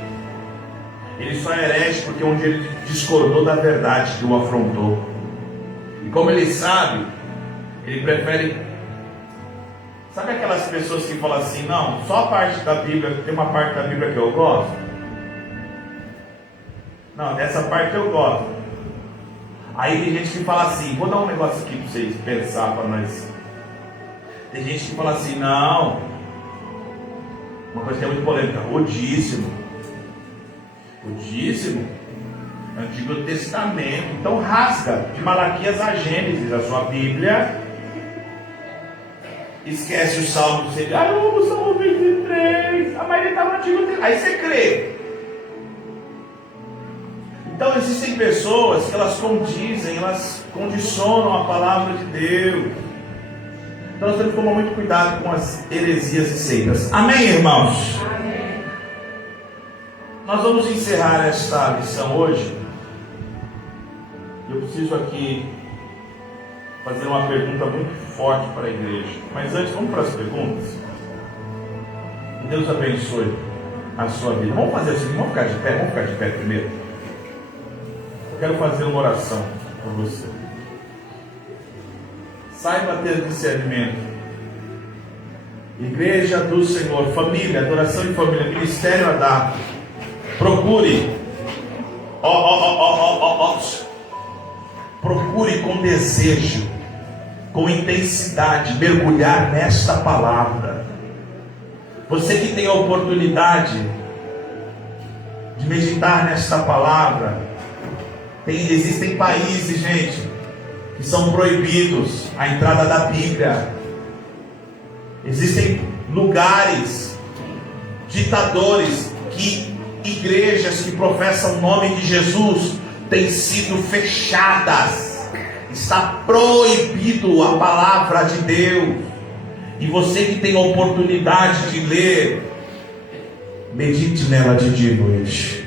ele só é herege porque um dia ele discordou da verdade que o afrontou. E como ele sabe, ele prefere. Sabe aquelas pessoas que falam assim: não, só a parte da Bíblia, tem uma parte da Bíblia que eu gosto. Não, dessa parte eu gosto. Aí tem gente que fala assim, vou dar um negócio aqui para vocês pensar para nós. Tem gente que fala assim, não, uma coisa que é muito polêmica, o dízimo, Antigo Testamento. Então rasga de Malaquias a Gênesis a sua Bíblia, esquece o Salmo, você diz, eu amo o Salmo 23, a maioria está no Antigo Testamento, aí você crê. Então existem pessoas que elas condizem, elas condicionam a palavra de Deus. Então nós temos que tomar muito cuidado com as heresias e seitas. Amém, irmãos? Amém. Nós vamos encerrar esta lição hoje. Eu preciso aqui fazer uma pergunta muito forte para a igreja. Mas antes, vamos para as perguntas. Que Deus abençoe a sua vida. Vamos fazer assim, vamos ficar de pé primeiro. Eu quero fazer uma oração por você. Saiba ter discernimento. Igreja do Senhor, família, adoração em família, ministério a dar. Procure. Procure com desejo, com intensidade, mergulhar nesta palavra. Você que tem a oportunidade de meditar nesta palavra, existem países, gente, que são proibidos a entrada da Bíblia. Existem lugares, ditadores, que igrejas que professam o nome de Jesus têm sido fechadas. Está proibido a palavra de Deus. E você que tem a oportunidade de ler, medite nela de dia e noite.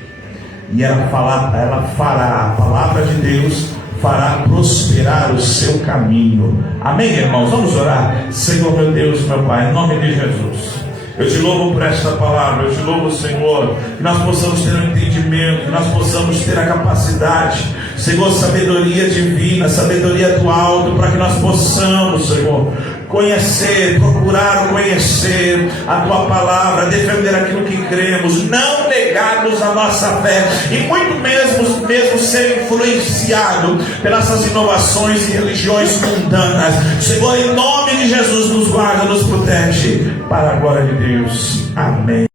E ela fará, a palavra de Deus fará prosperar o seu caminho. Amém, irmãos? Vamos orar. Senhor, meu Deus, meu Pai, em nome de Jesus, eu te louvo por esta palavra. Eu te louvo, Senhor, que nós possamos ter um entendimento, que nós possamos ter a capacidade, Senhor, sabedoria divina, sabedoria do alto, para que nós possamos, Senhor, conhecer, procurar conhecer a Tua palavra, defender aquilo que cremos, não negarmos a nossa fé, e muito mesmo ser influenciado pelas inovações e religiões mundanas. Senhor, em nome de Jesus, nos guarda, nos protege, para a glória de Deus. Amém.